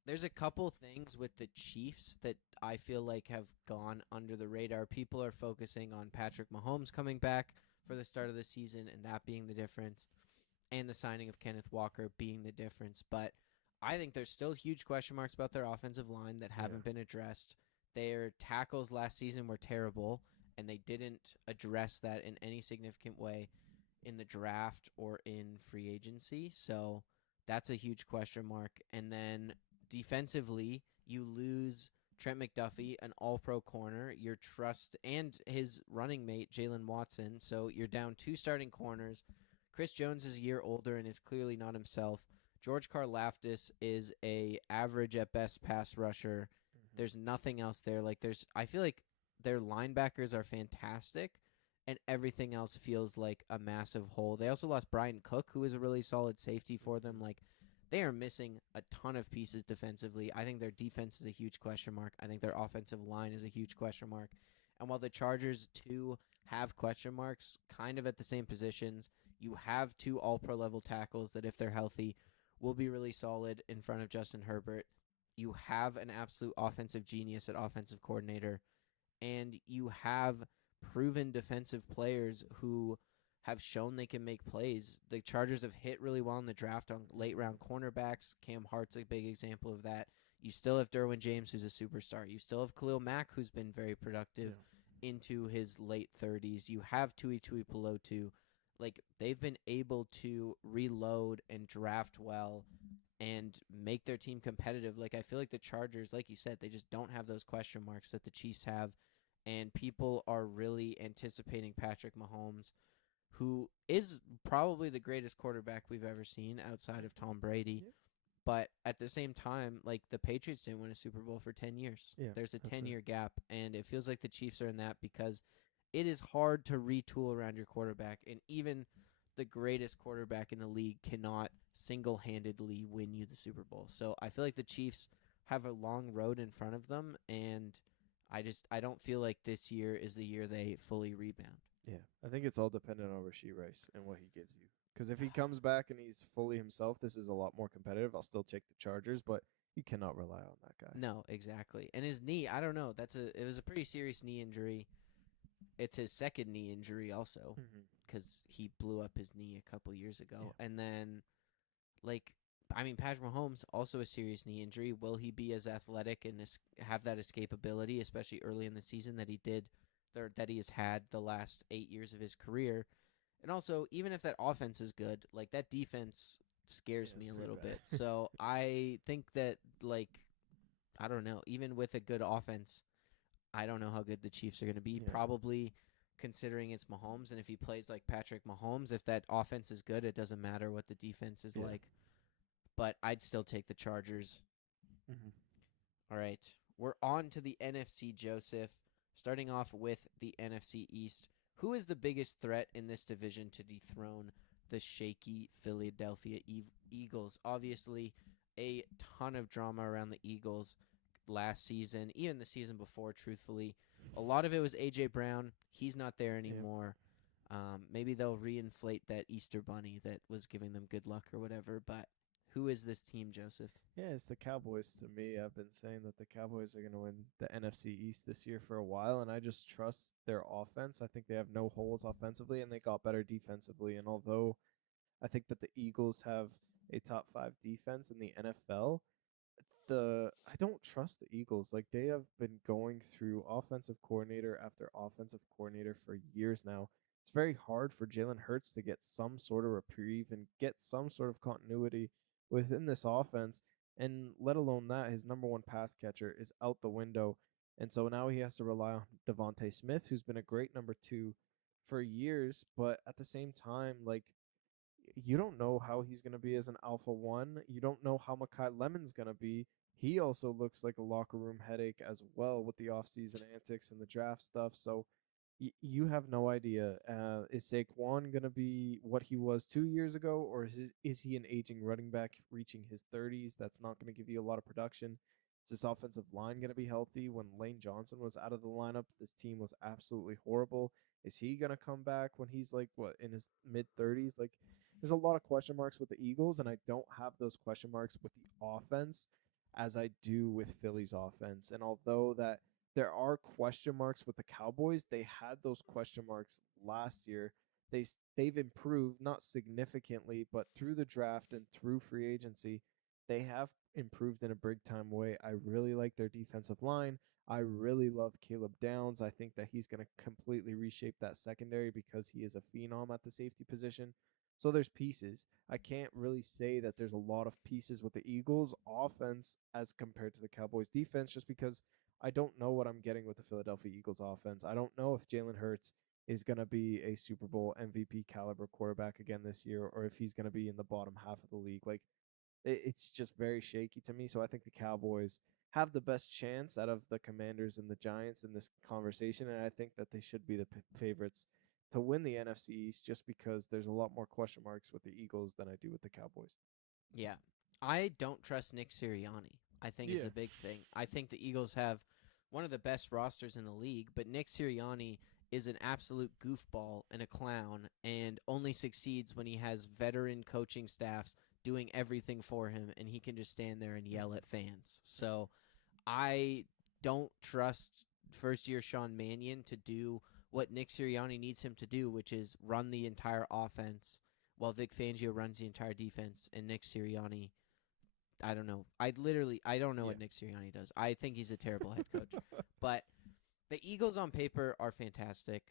there's a couple things with the Chiefs that I feel like have gone under the radar. People are focusing on Patrick Mahomes coming back for the start of the season and that being the difference, and the signing of Kenneth Walker being the difference. But I think there's still huge question marks about their offensive line that haven't been addressed. Their tackles last season were terrible, and they didn't address that in any significant way in the draft or in free agency. So that's a huge question mark. And then defensively, you lose Trent McDuffie, an all-pro corner, your trust, and his running mate, Jalen Watson. So you're down 2 starting corners. Chris Jones is a year older and is clearly not himself. George Karlaftis is a average at best pass rusher. There's nothing else there. I feel like their linebackers are fantastic, and everything else feels like a massive hole. They also lost Brian Cook, who is a really solid safety for them. They are missing a ton of pieces defensively. I think their defense is a huge question mark. I think their offensive line is a huge question mark. And while the Chargers, too, have question marks kind of at the same positions, you have 2 all-pro level tackles that, if they're healthy, will be really solid in front of Justin Herbert. You have an absolute offensive genius at offensive coordinator, and you have proven defensive players who have shown they can make plays. The Chargers have hit really well in the draft on late-round cornerbacks. Cam Hart's a big example of that. You still have Derwin James, who's a superstar. You still have Khalil Mack, who's been very productive into his late 30s. You have Tui Tuipulotu. They've been able to reload and draft well and make their team competitive. I feel like the Chargers, like you said, they just don't have those question marks that the Chiefs have, and people are really anticipating Patrick Mahomes, who is probably the greatest quarterback we've ever seen outside of Tom Brady. Yep. But at the same time, the Patriots didn't win a Super Bowl for 10 years. Yeah, There's a that's 10-year gap, and it feels like the Chiefs are in that because it is hard to retool around your quarterback, and even the greatest quarterback in the league cannot single-handedly win you the Super Bowl. So I feel like the Chiefs have a long road in front of them, and I don't feel like this year is the year they fully rebound. Yeah, I think it's all dependent on Rashee Rice and what he gives you. Because if he comes back and he's fully himself, this is a lot more competitive. I'll still take the Chargers, but you cannot rely on that guy. No, exactly. And his knee, I don't know. It was a pretty serious knee injury. It's his second knee injury also, because he blew up his knee a couple years ago. Yeah. And then, Patrick Mahomes, also a serious knee injury. Will he be as athletic and have that escapability, especially early in the season, that he did, or that he has had the last 8 years of his career? And also, even if that offense is good, that defense scares me a little bit. So I think that, I don't know, even with a good offense, I don't know how good the Chiefs are going to be. Yeah. Probably considering it's Mahomes, and if he plays like Patrick Mahomes, if that offense is good, it doesn't matter what the defense is like. But I'd still take the Chargers. All right. We're on to the NFC, Joseph. Starting off with the NFC East. Who is the biggest threat in this division to dethrone the shaky Philadelphia Eagles? Obviously, a ton of drama around the Eagles last season, even the season before, truthfully. A lot of it was A.J. Brown. He's not there anymore. Maybe they'll reinflate that Easter bunny that was giving them good luck or whatever, but who is this team, Joseph? Yeah, it's the Cowboys to me. I've been saying that the Cowboys are going to win the NFC East this year for a while, and I just trust their offense. I think they have no holes offensively, and they got better defensively. And although I think that the Eagles have a top 5 defense in the NFL, I don't trust the Eagles. They have been going through offensive coordinator after offensive coordinator for years now. It's very hard for Jalen Hurts to get some sort of reprieve and get some sort of continuity within this offense, and let alone that, his number 1 pass catcher is out the window, and so now he has to rely on Devontae Smith, who's been a great number 2 for years, but at the same time, you don't know how he's going to be as an alpha 1. You don't know how Mekhi Lemon's going to be. He also looks like a locker room headache as well with the offseason antics and the draft stuff, so You have no idea. Is Saquon gonna be what he was 2 years ago, or is he an aging running back reaching his 30s? That's not gonna give you a lot of production. Is this offensive line gonna be healthy? When Lane Johnson was out of the lineup, this team was absolutely horrible. Is he gonna come back when he's like what in his mid 30s? Like, there's a lot of question marks with the Eagles, and I don't have those question marks with the offense as I do with Philly's offense. And although that there are question marks with the Cowboys. They had those question marks last year. They've improved not significantly, but through the draft and through free agency, they have improved in a big time way. I really like their defensive line. I really love Caleb Downs. I think that he's going to completely reshape that secondary because he is a phenom at the safety position. So there's pieces. I can't really say that there's a lot of pieces with the Eagles offense as compared to the Cowboys defense just because I don't know what I'm getting with the Philadelphia Eagles offense. I don't know if Jalen Hurts is going to be a Super Bowl MVP caliber quarterback again this year or if he's going to be in the bottom half of the league. Like, it's just very shaky to me. So I think the Cowboys have the best chance out of the Commanders and the Giants in this conversation. And I think that they should be the favorites to win the NFC East just because there's a lot more question marks with the Eagles than I do with the Cowboys. Yeah. I don't trust Nick Sirianni, I think is Yeah. a big thing. I think the Eagles have one of the best rosters in the league, but Nick Sirianni is an absolute goofball and a clown and only succeeds when he has veteran coaching staffs doing everything for him and he can just stand there and yell at fans. So I don't trust first year Sean Mannion to do what Nick Sirianni needs him to do, which is run the entire offense while Vic Fangio runs the entire defense and Nick Sirianni, I don't know. I don't know Yeah. what Nick Sirianni does. I think he's a terrible head coach. But the Eagles on paper are fantastic.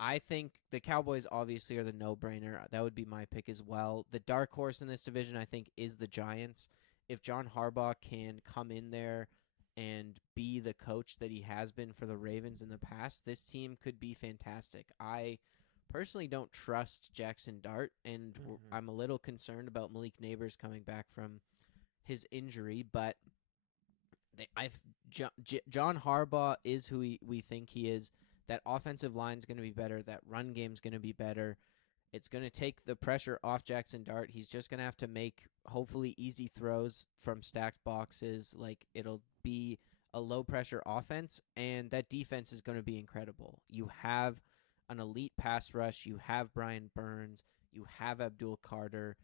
I think the Cowboys obviously are the no-brainer. That would be my pick as well. The dark horse in this division, I think, is the Giants. If John Harbaugh can come in there and be the coach that he has been for the Ravens in the past, this team could be fantastic. I personally don't trust Jackson Dart, and I'm a little concerned about Malik Neighbors coming back from his injury, but John Harbaugh is who we think he is. That offensive line is going to be better. That run game is going to be better. It's going to take the pressure off Jackson Dart. He's just going to have to make hopefully easy throws from stacked boxes. Like, it'll be a low pressure offense, and that defense is going to be incredible. You have an elite pass rush. You have Brian Burns. You have Abdul Carter.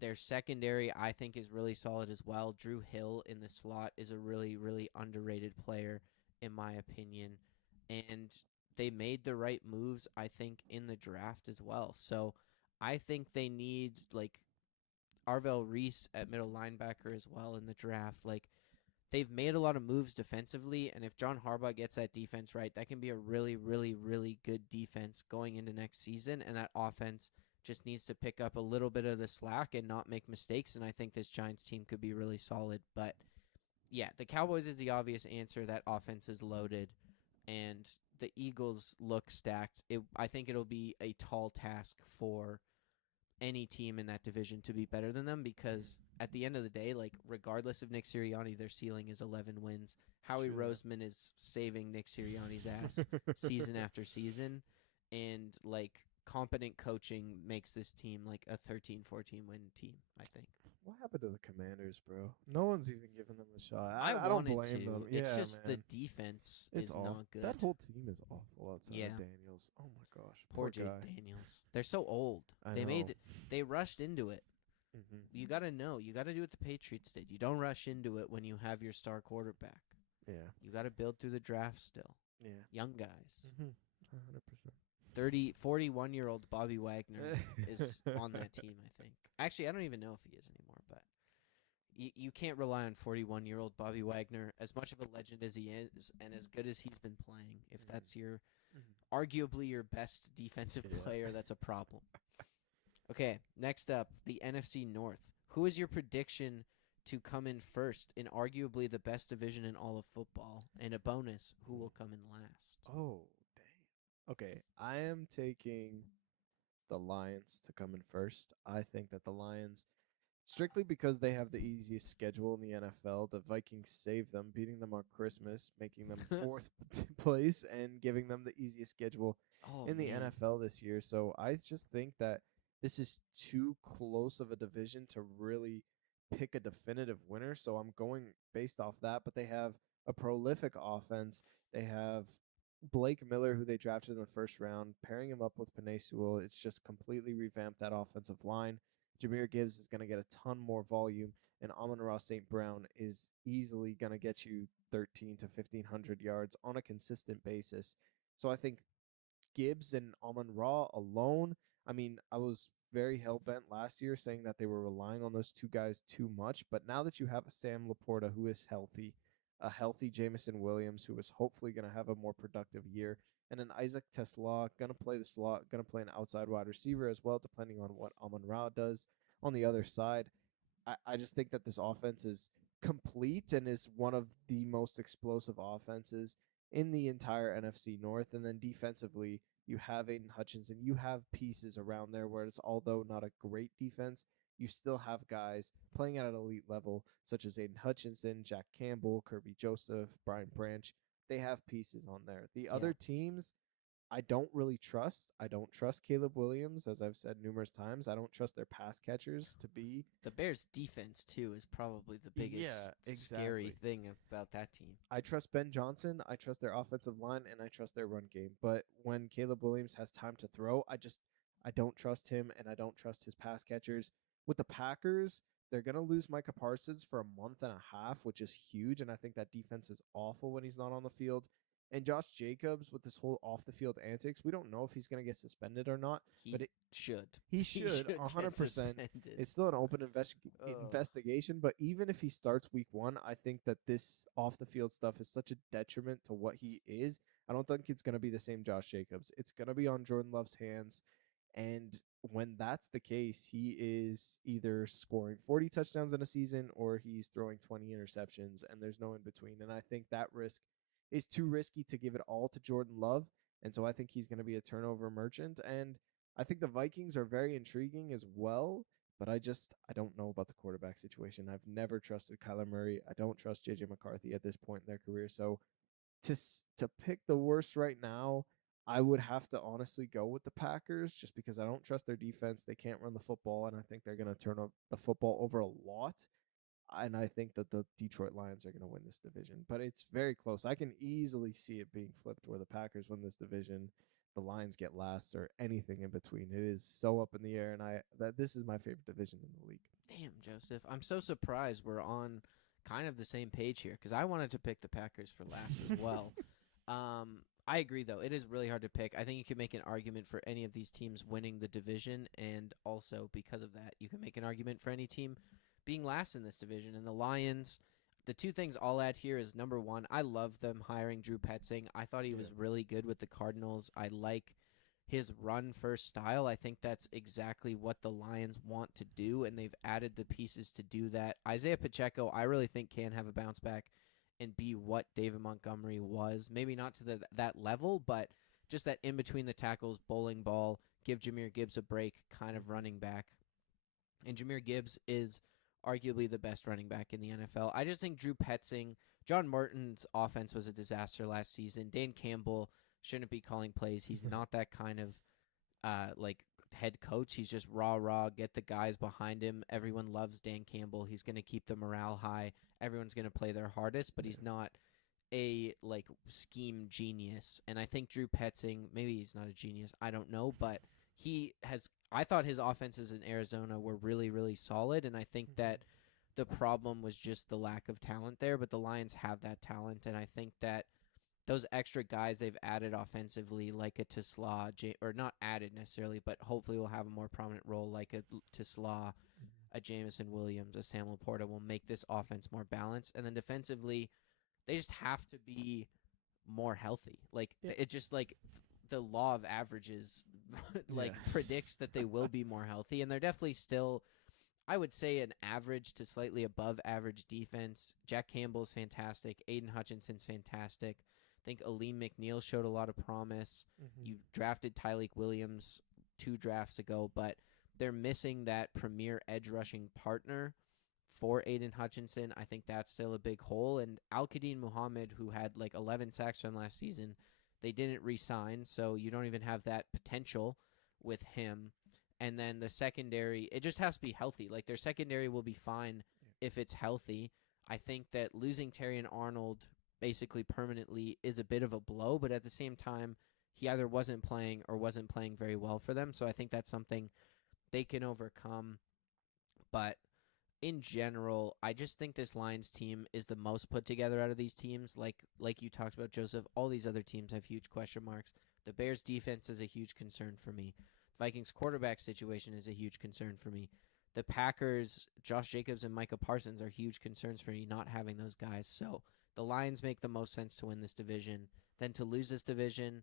Their secondary, I think, is really solid as well. Drew Hill in the slot is a really, really underrated player, in my opinion. And they made the right moves, I think, in the draft as well. So I think they need, like, Arvell Reese at middle linebacker as well in the draft. Like, they've made a lot of moves defensively, and if John Harbaugh gets that defense right, that can be a really, really, really good defense going into next season, and that offense just needs to pick up a little bit of the slack and not make mistakes, and I think this Giants team could be really solid. But, yeah, the Cowboys is the obvious answer. That offense is loaded, and the Eagles look stacked. I think it'll be a tall task for any team in that division to be better than them because at the end of the day, like, regardless of Nick Sirianni, their ceiling is 11 wins. Howie Roseman is saving Nick Sirianni's ass season after season, and, like, competent coaching makes this team like a 13-14 win team, I think. What happened to the Commanders, bro? No one's even giving them a shot. I don't wanted blame to. them. It's Yeah, just man. the defense It's is awful. not good. That whole team is awful outside Yeah. of Daniels. Oh my gosh, Poor poor Jake guy. Daniels. They're so old. I They know. they rushed into it. Mm-hmm. You got to know. You got to do what the Patriots did. You don't rush into it when you have your star quarterback. Yeah. You got to build through the draft still. Yeah. Young guys. 100%. 41-year-old Bobby Wagner is on that team, I think. Actually, I don't even know if he is anymore, but you can't rely on 41-year-old Bobby Wagner, as much of a legend as he is and as good as he's been playing. If that's arguably your best defensive player, that's a problem. Okay, next up, the NFC North. Who is your prediction to come in first in arguably the best division in all of football? And a bonus, who will come in last? Oh, dang. Okay, I am taking the Lions to come in first. I think that the Lions strictly because they have the easiest schedule in the NFL. The Vikings saved them, beating them on Christmas, making them fourth place, and giving them the easiest schedule Oh in the man. NFL this year. So I just think that this is too close of a division to really pick a definitive winner. So I'm going based off that. But they have a prolific offense. They have Blake Miller, who they drafted in the first round, pairing him up with Penei Sewell. It's just completely revamped that offensive line. Jahmyr Gibbs is going to get a ton more volume, and Amon-Ra St. Brown is easily going to get you 13 to 1,500 yards on a consistent basis. So I think Gibbs and Amon-Ra alone, I mean, I was very hell-bent last year saying that they were relying on those two guys too much, but now that you have a Sam Laporta who is healthy, a healthy Jameson Williams who is hopefully going to have a more productive year, and an Isaac Tesla going to play the slot, going to play an outside wide receiver as well, depending on what Amon-Ra does on the other side. I just think that this offense is complete and is one of the most explosive offenses in the entire NFC North. And then defensively, you have Aiden Hutchinson. You have pieces around there where it's, although not a great defense, you still have guys playing at an elite level, such as Aiden Hutchinson, Jack Campbell, Kirby Joseph, Brian Branch. They have pieces on there. The Yeah. other teams, I don't really trust. I don't trust Caleb Williams, as I've said numerous times. I don't trust their pass catchers to be. The Bears' defense too is probably the biggest scary exactly. thing about that team. I trust Ben Johnson. I trust their offensive line, and I trust their run game. But when Caleb Williams has time to throw, I don't trust him, and I don't trust his pass catchers. With the Packers, they're gonna lose Micah Parsons for a month and a half, which is huge, and I think that defense is awful when he's not on the field. And Josh Jacobs with this whole off the field antics, we don't know if he's gonna get suspended or not. He But should. he should get 100%. suspended. It's still an open investigation, but even if he starts week 1, I think that this off the field stuff is such a detriment to what he is. I don't think it's going to be the same Josh Jacobs. It's going to be on Jordan Love's hands. And when that's the case, he is either scoring 40 touchdowns in a season or he's throwing 20 interceptions, and there's no in between. And I think that risk is too risky to give it all to Jordan Love. And so I think he's going to be a turnover merchant. And I think the Vikings are very intriguing as well, but I don't know about the quarterback situation. I've never trusted Kyler Murray. I don't trust JJ McCarthy at this point in their career. So to pick the worst right now, I would have to honestly go with the Packers just because I don't trust their defense. They can't run the football, and I think they're going to turn the football over a lot. And I think that the Detroit Lions are going to win this division, but it's very close. I can easily see it being flipped where the Packers win this division, the Lions get last, or anything in between. It is so up in the air, and this is my favorite division in the league. Damn, Joseph. I'm so surprised we're on kind of the same page here because I wanted to pick the Packers for last as well. I agree, though. It is really hard to pick. I think you can make an argument for any of these teams winning the division, and also because of that, you can make an argument for any team being last in this division. And the Lions, the two things I'll add here is, number one, I love them hiring Drew Petzing. I thought he was really good with the Cardinals. I like his run-first style. I think that's exactly what the Lions want to do, and they've added the pieces to do that. Isaiah Pacheco, I really think, can have a bounce back and be what David Montgomery was. Maybe not to that level, but just that in-between the tackles, bowling ball, give Jahmyr Gibbs a break kind of running back. And Jahmyr Gibbs is arguably the best running back in the NFL. I just think Drew Petzing, John Martin's offense was a disaster last season. Dan Campbell shouldn't be calling plays. He's not that kind of head coach. He's just rah, get the guys behind him. Everyone loves Dan Campbell. He's going to keep the morale high. Everyone's going to play their hardest, but he's not a scheme genius. And I think Drew Petzing, maybe he's not a genius, I don't know, but I thought his offenses in Arizona were really, really solid, and I think that the problem was just the lack of talent there, but the Lions have that talent, and I think that those extra guys they've added offensively, like a Tesla, or not added necessarily, but hopefully will have a more prominent role, like a Tesla, a Jameson Williams, a Sam Laporta, will make this offense more balanced. And then defensively, they just have to be more healthy. It just the law of averages predicts that they will be more healthy, and they're definitely still, I would say, an average to slightly above average defense. Jack Campbell's fantastic. Aiden Hutchinson's fantastic. I think Aleem McNeil showed a lot of promise. You drafted Tyleik Williams 2 drafts ago, but they're missing that premier edge rushing partner for Aiden Hutchinson. I think that's still a big hole. And Al-Qadim Muhammad, who had like 11 sacks from last season, they didn't re-sign, so you don't even have that potential with him. And then the secondary, it just has to be healthy. Like, their secondary will be fine if it's healthy. I think that losing Terrion Arnold basically permanently is a bit of a blow, but at the same time, he either wasn't playing or wasn't playing very well for them. So I think that's something they can overcome. But in general, I just think this Lions team is the most put together out of these teams. Like you talked about, Joseph, all these other teams have huge question marks. The Bears' defense is a huge concern for me. Vikings' quarterback situation is a huge concern for me. The Packers, Josh Jacobs and Micah Parsons are huge concerns for me not having those guys. So the Lions make the most sense to win this division. Then to lose this division,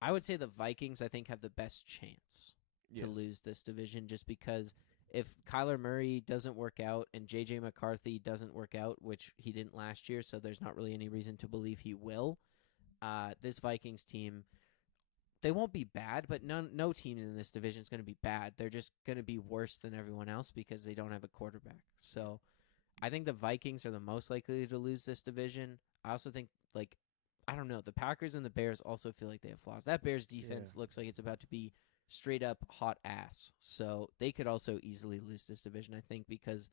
I would say the Vikings, I think, have the best chance to lose this division just because if Kyler Murray doesn't work out and J.J. McCarthy doesn't work out, which he didn't last year, so there's not really any reason to believe he will, this Vikings team, they won't be bad, but no team in this division is going to be bad. They're just going to be worse than everyone else because they don't have a quarterback. So I think the Vikings are the most likely to lose this division. I also think, I don't know, the Packers and the Bears also feel like they have flaws. That Bears defense looks like it's about to be straight up hot ass. So they could also easily lose this division, I think, because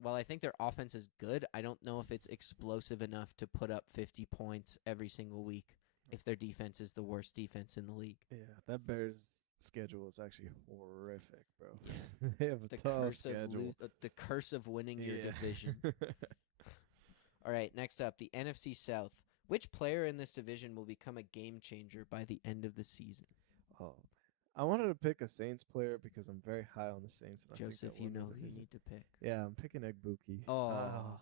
while I think their offense is good, I don't know if it's explosive enough to put up 50 points every single week if their defense is the worst defense in the league. Yeah, that Bears schedule is actually horrific, bro. They have a tough schedule. The curse of winning your division. All right, next up, the NFC South. Which player in this division will become a game changer by the end of the season? Oh, I wanted to pick a Saints player because I'm very high on the Saints. And Joseph, you know who you need to pick. Yeah, I'm picking Egbuka. Oh.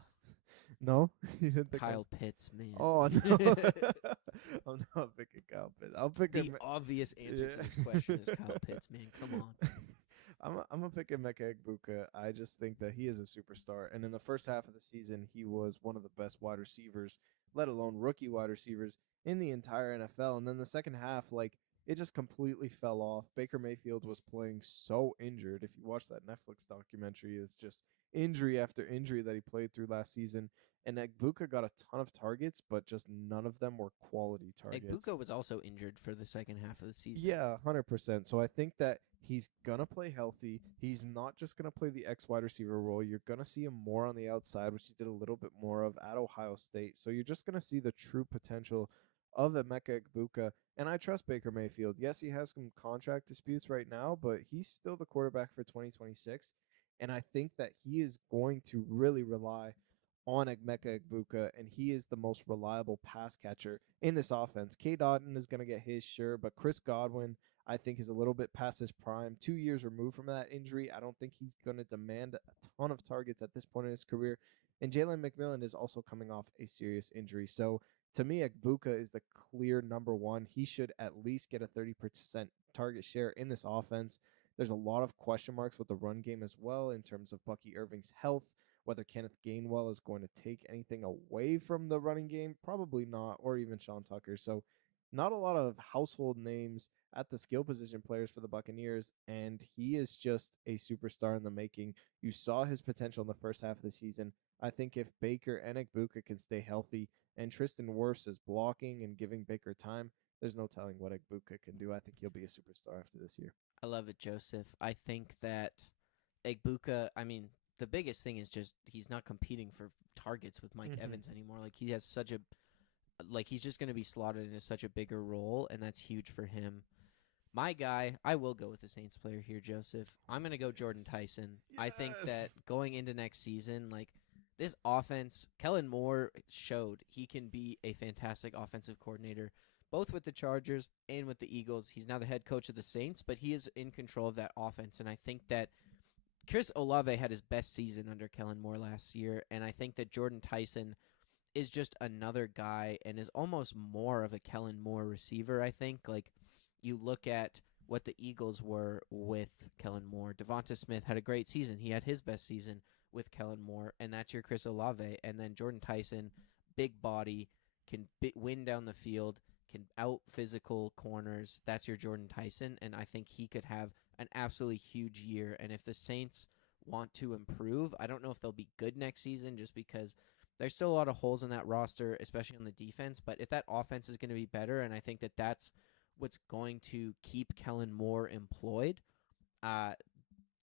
No? You didn't think Kyle Pitts, man. Oh, no. I'm not picking Kyle Pitts. I'll pick the obvious answer to this question is Kyle Pitts, man. Come on. I'm going to pick Emeka Egbuka. I just think that he is a superstar. And in the first half of the season, he was one of the best wide receivers, let alone rookie wide receivers, in the entire NFL. And then the second half, it just completely fell off. Baker Mayfield was playing so injured. If you watch that Netflix documentary, it's just injury after injury that he played through last season. And Egbuka got a ton of targets, but just none of them were quality targets. Egbuka was also injured for the second half of the season. Yeah, 100%. So I think that he's going to play healthy. He's not just going to play the X wide receiver role. You're going to see him more on the outside, which he did a little bit more of at Ohio State. So you're just going to see the true potential of Emeka Egbuka. And I trust Baker Mayfield. Yes, he has some contract disputes right now, but he's still the quarterback for 2026. And I think that he is going to really rely on Emeka Egbuka, and he is the most reliable pass catcher in this offense. K. Dotton is going to get his, sure, but Chris Godwin, I think, is a little bit past his prime. 2 years removed from that injury. I don't think he's going to demand a ton of targets at this point in his career. And Jalen McMillan is also coming off a serious injury. So to me, Egbuka is the clear number one. He should at least get a 30% target share in this offense. There's a lot of question marks with the run game as well in terms of Bucky Irving's health, whether Kenneth Gainwell is going to take anything away from the running game. Probably not, or even Sean Tucker. So not a lot of household names at the skill position players for the Buccaneers, and he is just a superstar in the making. You saw his potential in the first half of the season. I think if Baker and Egbuka can stay healthy, and Tristan Wirfs is blocking and giving Baker time, there's no telling what Egbuka can do. I think he'll be a superstar after this year. I love it, Joseph. I think that Egbuka, the biggest thing is just he's not competing for targets with Mike Evans anymore. He has such a he's just going to be slotted into such a bigger role, and that's huge for him. My guy, I will go with the Saints player here, Joseph. I'm going to go Jordan Tyson. Yes. I think that going into next season, this offense, Kellen Moore showed he can be a fantastic offensive coordinator, both with the Chargers and with the Eagles. He's now the head coach of the Saints, but he is in control of that offense, and I think that Chris Olave had his best season under Kellen Moore last year, and I think that Jordan Tyson is just another guy and is almost more of a Kellen Moore receiver, I think. You look at what the Eagles were with Kellen Moore. Devonta Smith had a great season. He had his best season with Kellen Moore, and that's your Chris Olave. And then Jordan Tyson, big body, can win down the field, can out-physical corners. That's your Jordan Tyson, and I think he could have an absolutely huge year. And if the Saints want to improve, I don't know if they'll be good next season just because there's still a lot of holes in that roster, especially on the defense. But if that offense is going to be better, and I think that that's what's going to keep Kellen Moore employed,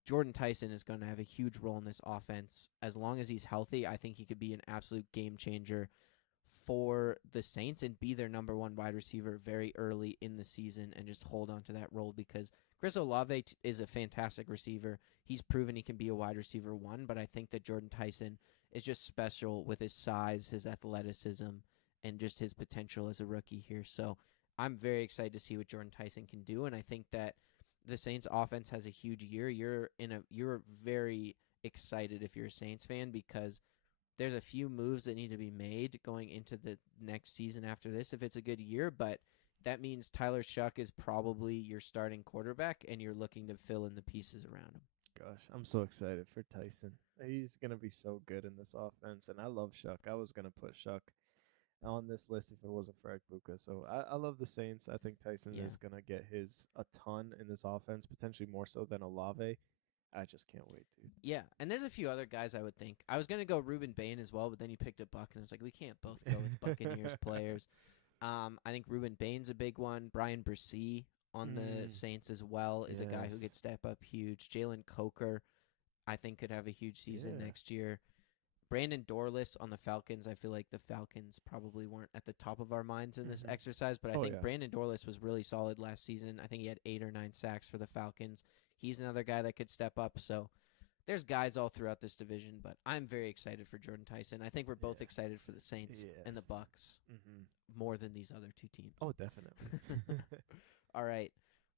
Jordan Tyson is going to have a huge role in this offense. As long as he's healthy, I think he could be an absolute game changer for the Saints and be their number one wide receiver very early in the season and just hold on to that role because Chris Olave is a fantastic receiver. He's proven he can be a wide receiver one, but I think that Jordan Tyson is just special with his size, his athleticism, and just his potential as a rookie here. So I'm very excited to see what Jordan Tyson can do, and I think that the Saints offense has a huge year. You're very excited if you're a Saints fan because there's a few moves that need to be made going into the next season after this if it's a good year, but that means Tyler Shuck is probably your starting quarterback and you're looking to fill in the pieces around him. Gosh, I'm so excited for Tyson. He's going to be so good in this offense, and I love Shuck. I was going to put Shuck on this list if it wasn't for Ekbuka. So I love the Saints. I think Tyson is going to get his a ton in this offense, potentially more so than Olave. I just can't wait, dude. Yeah, and there's a few other guys I would think. I was going to go Ruben Bain as well, but then you picked up Buck, and I was like, we can't both go with Buccaneers players. I think Ruben Bain's a big one. Brian Bresee on the Saints as well is a guy who could step up huge. Jalen Coker, I think, could have a huge season next year. Brandon Dorless on the Falcons. I feel like the Falcons probably weren't at the top of our minds in this exercise, but I think Brandon Dorless was really solid last season. I think he had 8 or 9 sacks for the Falcons. He's another guy that could step up. So there's guys all throughout this division, but I'm very excited for Jordan Tyson. I think we're both excited for the Saints and the Bucks more than these other two teams. Oh, definitely. All right.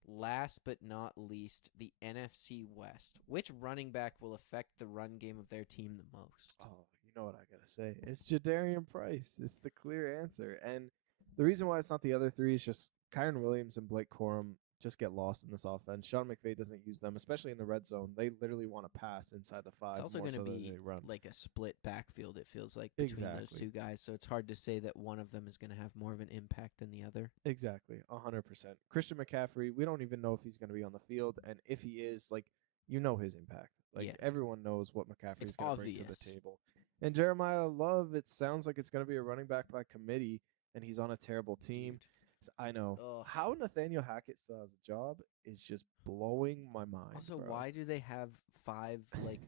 Last but not least, the NFC West. Which running back will affect the run game of their team the most? Oh, you know what I got to say. It's Jadarian Price. It's the clear answer. And the reason why it's not the other three is just Kyron Williams and Blake Corum just get lost in this offense. Sean McVay doesn't use them, especially in the red zone. They literally want to pass inside the 5. It's also going to be like a split backfield, it feels like, between those two guys. So it's hard to say that one of them is going to have more of an impact than the other. Exactly, 100%. Christian McCaffrey, we don't even know if he's going to be on the field. And if he is, like, you know his impact. Like, everyone knows what McCaffrey's going to bring to the table. And Jeremiah Love, it sounds like it's going to be a running back by committee, and he's on a terrible team. Dude. I know. How Nathaniel Hackett still has a job is just blowing my mind. Also, bro. why do they have 5 like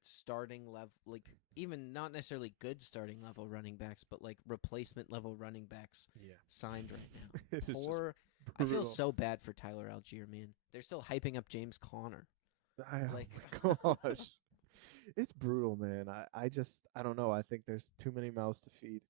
starting level, like even not necessarily good starting level running backs, but like replacement level running backs signed right now? Poor. I feel so bad for Tyler Algier, man. They're still hyping up James Conner. Oh my gosh. It's brutal, man. I don't know. I think there's too many mouths to feed.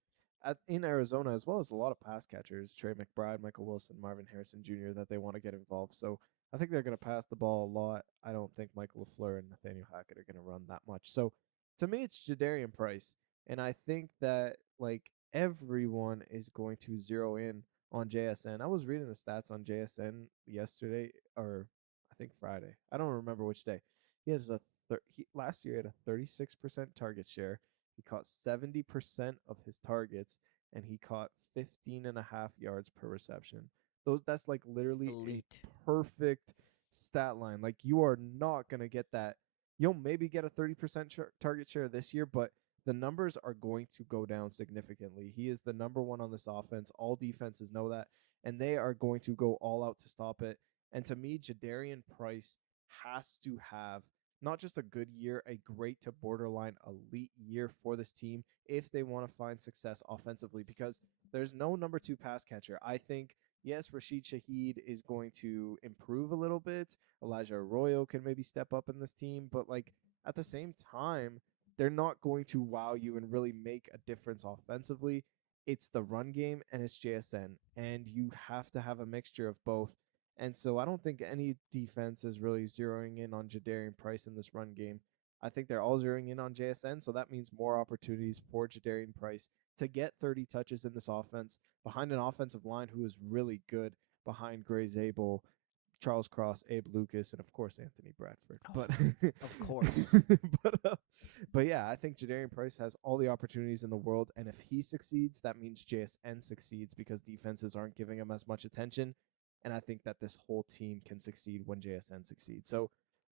In Arizona, as well as a lot of pass catchers, Trey McBride, Michael Wilson, Marvin Harrison Jr., that they want to get involved. So I think they're going to pass the ball a lot. I don't think Michael LaFleur and Nathaniel Hackett are going to run that much. So to me, it's Jadarian Price. And I think that, like, everyone is going to zero in on JSN. I was reading the stats on JSN yesterday, or I think Friday. I don't remember which day. He has last year he had a 36% target share. He caught 70% of his targets, and he caught 15.5 yards per reception. That's like literally elite, perfect stat line. Like, you are not going to get that. You'll maybe get a 30% target share this year, but the numbers are going to go down significantly. He is the number one on this offense. All defenses know that, and they are going to go all out to stop it. And to me, Jadarian Price has to have not just a good year, a great to borderline elite year for this team if they want to find success offensively, because there's no number 2 pass catcher. I think, yes, Rashid Shaheed is going to improve a little bit. Elijah Arroyo can maybe step up in this team, but like at the same time, they're not going to wow you and really make a difference offensively. It's the run game and it's JSN, and you have to have a mixture of both. And so I don't think any defense is really zeroing in on Jadarian Price in this run game. I think they're all zeroing in on JSN, so that means more opportunities for Jadarian Price to get 30 touches in this offense behind an offensive line who is really good behind Gray Zabel, Charles Cross, Abe Lucas, and of course Anthony Bradford. But of course. But yeah, I think Jadarian Price has all the opportunities in the world, and if he succeeds, that means JSN succeeds because defenses aren't giving him as much attention. And I think that this whole team can succeed when JSN succeeds. So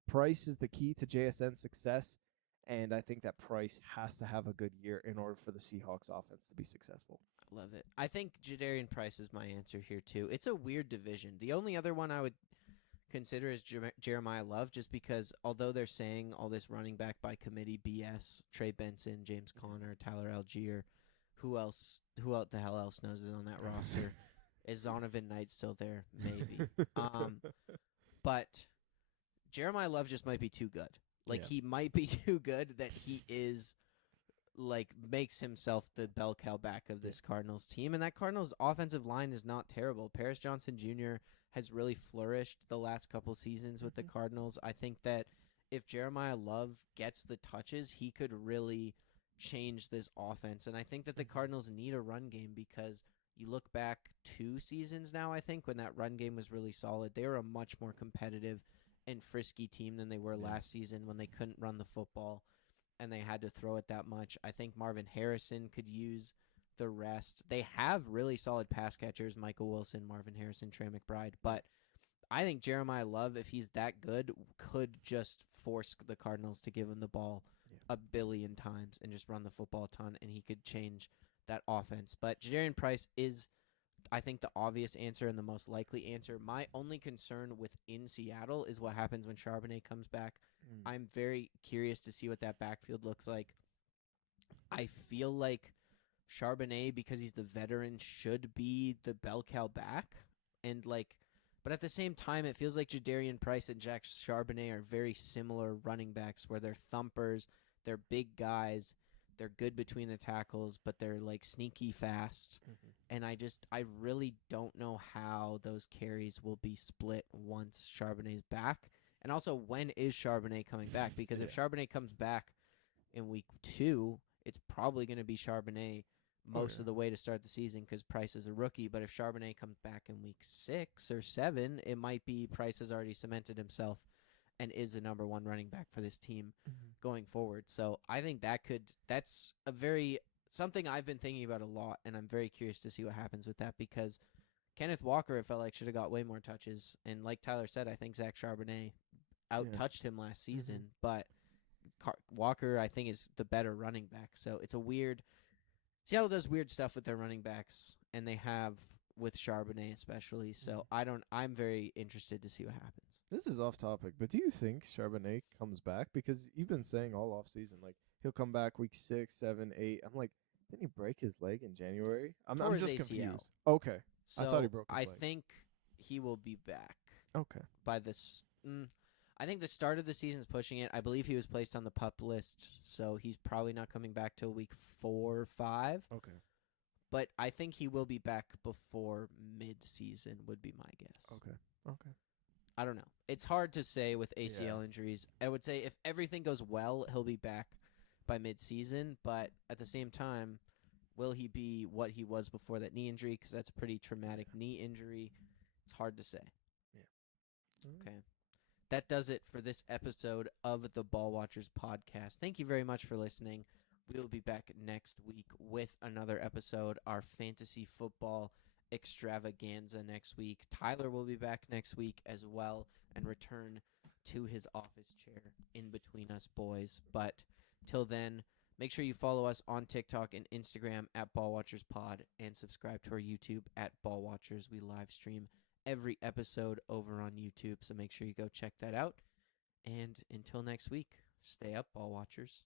Price is the key to JSN's success. And I think that Price has to have a good year in order for the Seahawks offense to be successful. Love it. I think Jadarian Price is my answer here, too. It's a weird division. The only other one I would consider is Jeremiah Love, just because although they're saying all this running back by committee BS, Trey Benson, James Conner, Tyler Algier, who else the hell else knows is on that roster? Is Zonovan Knight still there? Maybe. But Jeremiah Love just might be too good. Like, he might be too good that he is, like, makes himself the bell cow back of this Cardinals team. And that Cardinals offensive line is not terrible. Paris Johnson Jr. has really flourished the last couple seasons with the Cardinals. I think that if Jeremiah Love gets the touches, he could really change this offense. And I think that the Cardinals need a run game because you look back 2 seasons now, I think, when that run game was really solid. They were a much more competitive and frisky team than they were last season when they couldn't run the football and they had to throw it that much. I think Marvin Harrison could use the rest. They have really solid pass catchers, Michael Wilson, Marvin Harrison, Trey McBride, but I think Jeremiah Love, if he's that good, could just force the Cardinals to give him the ball a billion times and just run the football a ton, and he could change that offense. But Jadarian Price is, I think, the obvious answer and the most likely answer. My only concern within Seattle is what happens when Charbonnet comes back. I'm very curious to see what that backfield looks like. I feel like Charbonnet, because he's the veteran, should be the bell cow back. And but at the same time, it feels like Jadarian Price and Jack Charbonnet are very similar running backs where they're thumpers, they're big guys, they're good between the tackles, but they're like sneaky fast. And I really don't know how those carries will be split once Charbonnet's back. And also, when is Charbonnet coming back? Because if Charbonnet comes back in week 2, it's probably going to be Charbonnet most of the way to start the season because Price is a rookie. But if Charbonnet comes back in week 6 or 7, it might be Price has already cemented himself and is the number 1 running back for this team going forward. So I think that's something I've been thinking about a lot, and I'm very curious to see what happens with that because Kenneth Walker, it felt like, should have got way more touches. And like Tyler said, I think Zach Charbonnet out-touched him last season, but Walker, I think, is the better running back. So it's a weird – Seattle does weird stuff with their running backs, and they have with Charbonnet especially. So I'm very interested to see what happens. This is off topic, but do you think Charbonnet comes back? Because you've been saying all off season, like, he'll come back week 6, 7, 8. I'm like, didn't he break his leg in January? I'm just ACL. Confused. Okay. So I thought he broke his leg. I think he will be back. Okay. By this I think the start of the season is pushing it. I believe he was placed on the PUP list, so he's probably not coming back till week 4 or 5. Okay. But I think he will be back before mid-season would be my guess. Okay. I don't know. It's hard to say with ACL injuries. I would say if everything goes well, he'll be back by mid-season. But at the same time, will he be what he was before that knee injury? Because that's a pretty traumatic knee injury. It's hard to say. Yeah. Okay. That does it for this episode of the Ball Watchers podcast. Thank you very much for listening. We will be back next week with another episode, our fantasy football extravaganza next week. Tyler will be back next week as well and return to his office chair in between us boys. But till then, make sure you follow us on TikTok and Instagram at BallWatchersPod and subscribe to our YouTube at BallWatchers. We live stream every episode over on YouTube, so make sure you go check that out. And until next week, stay up, Ball Watchers.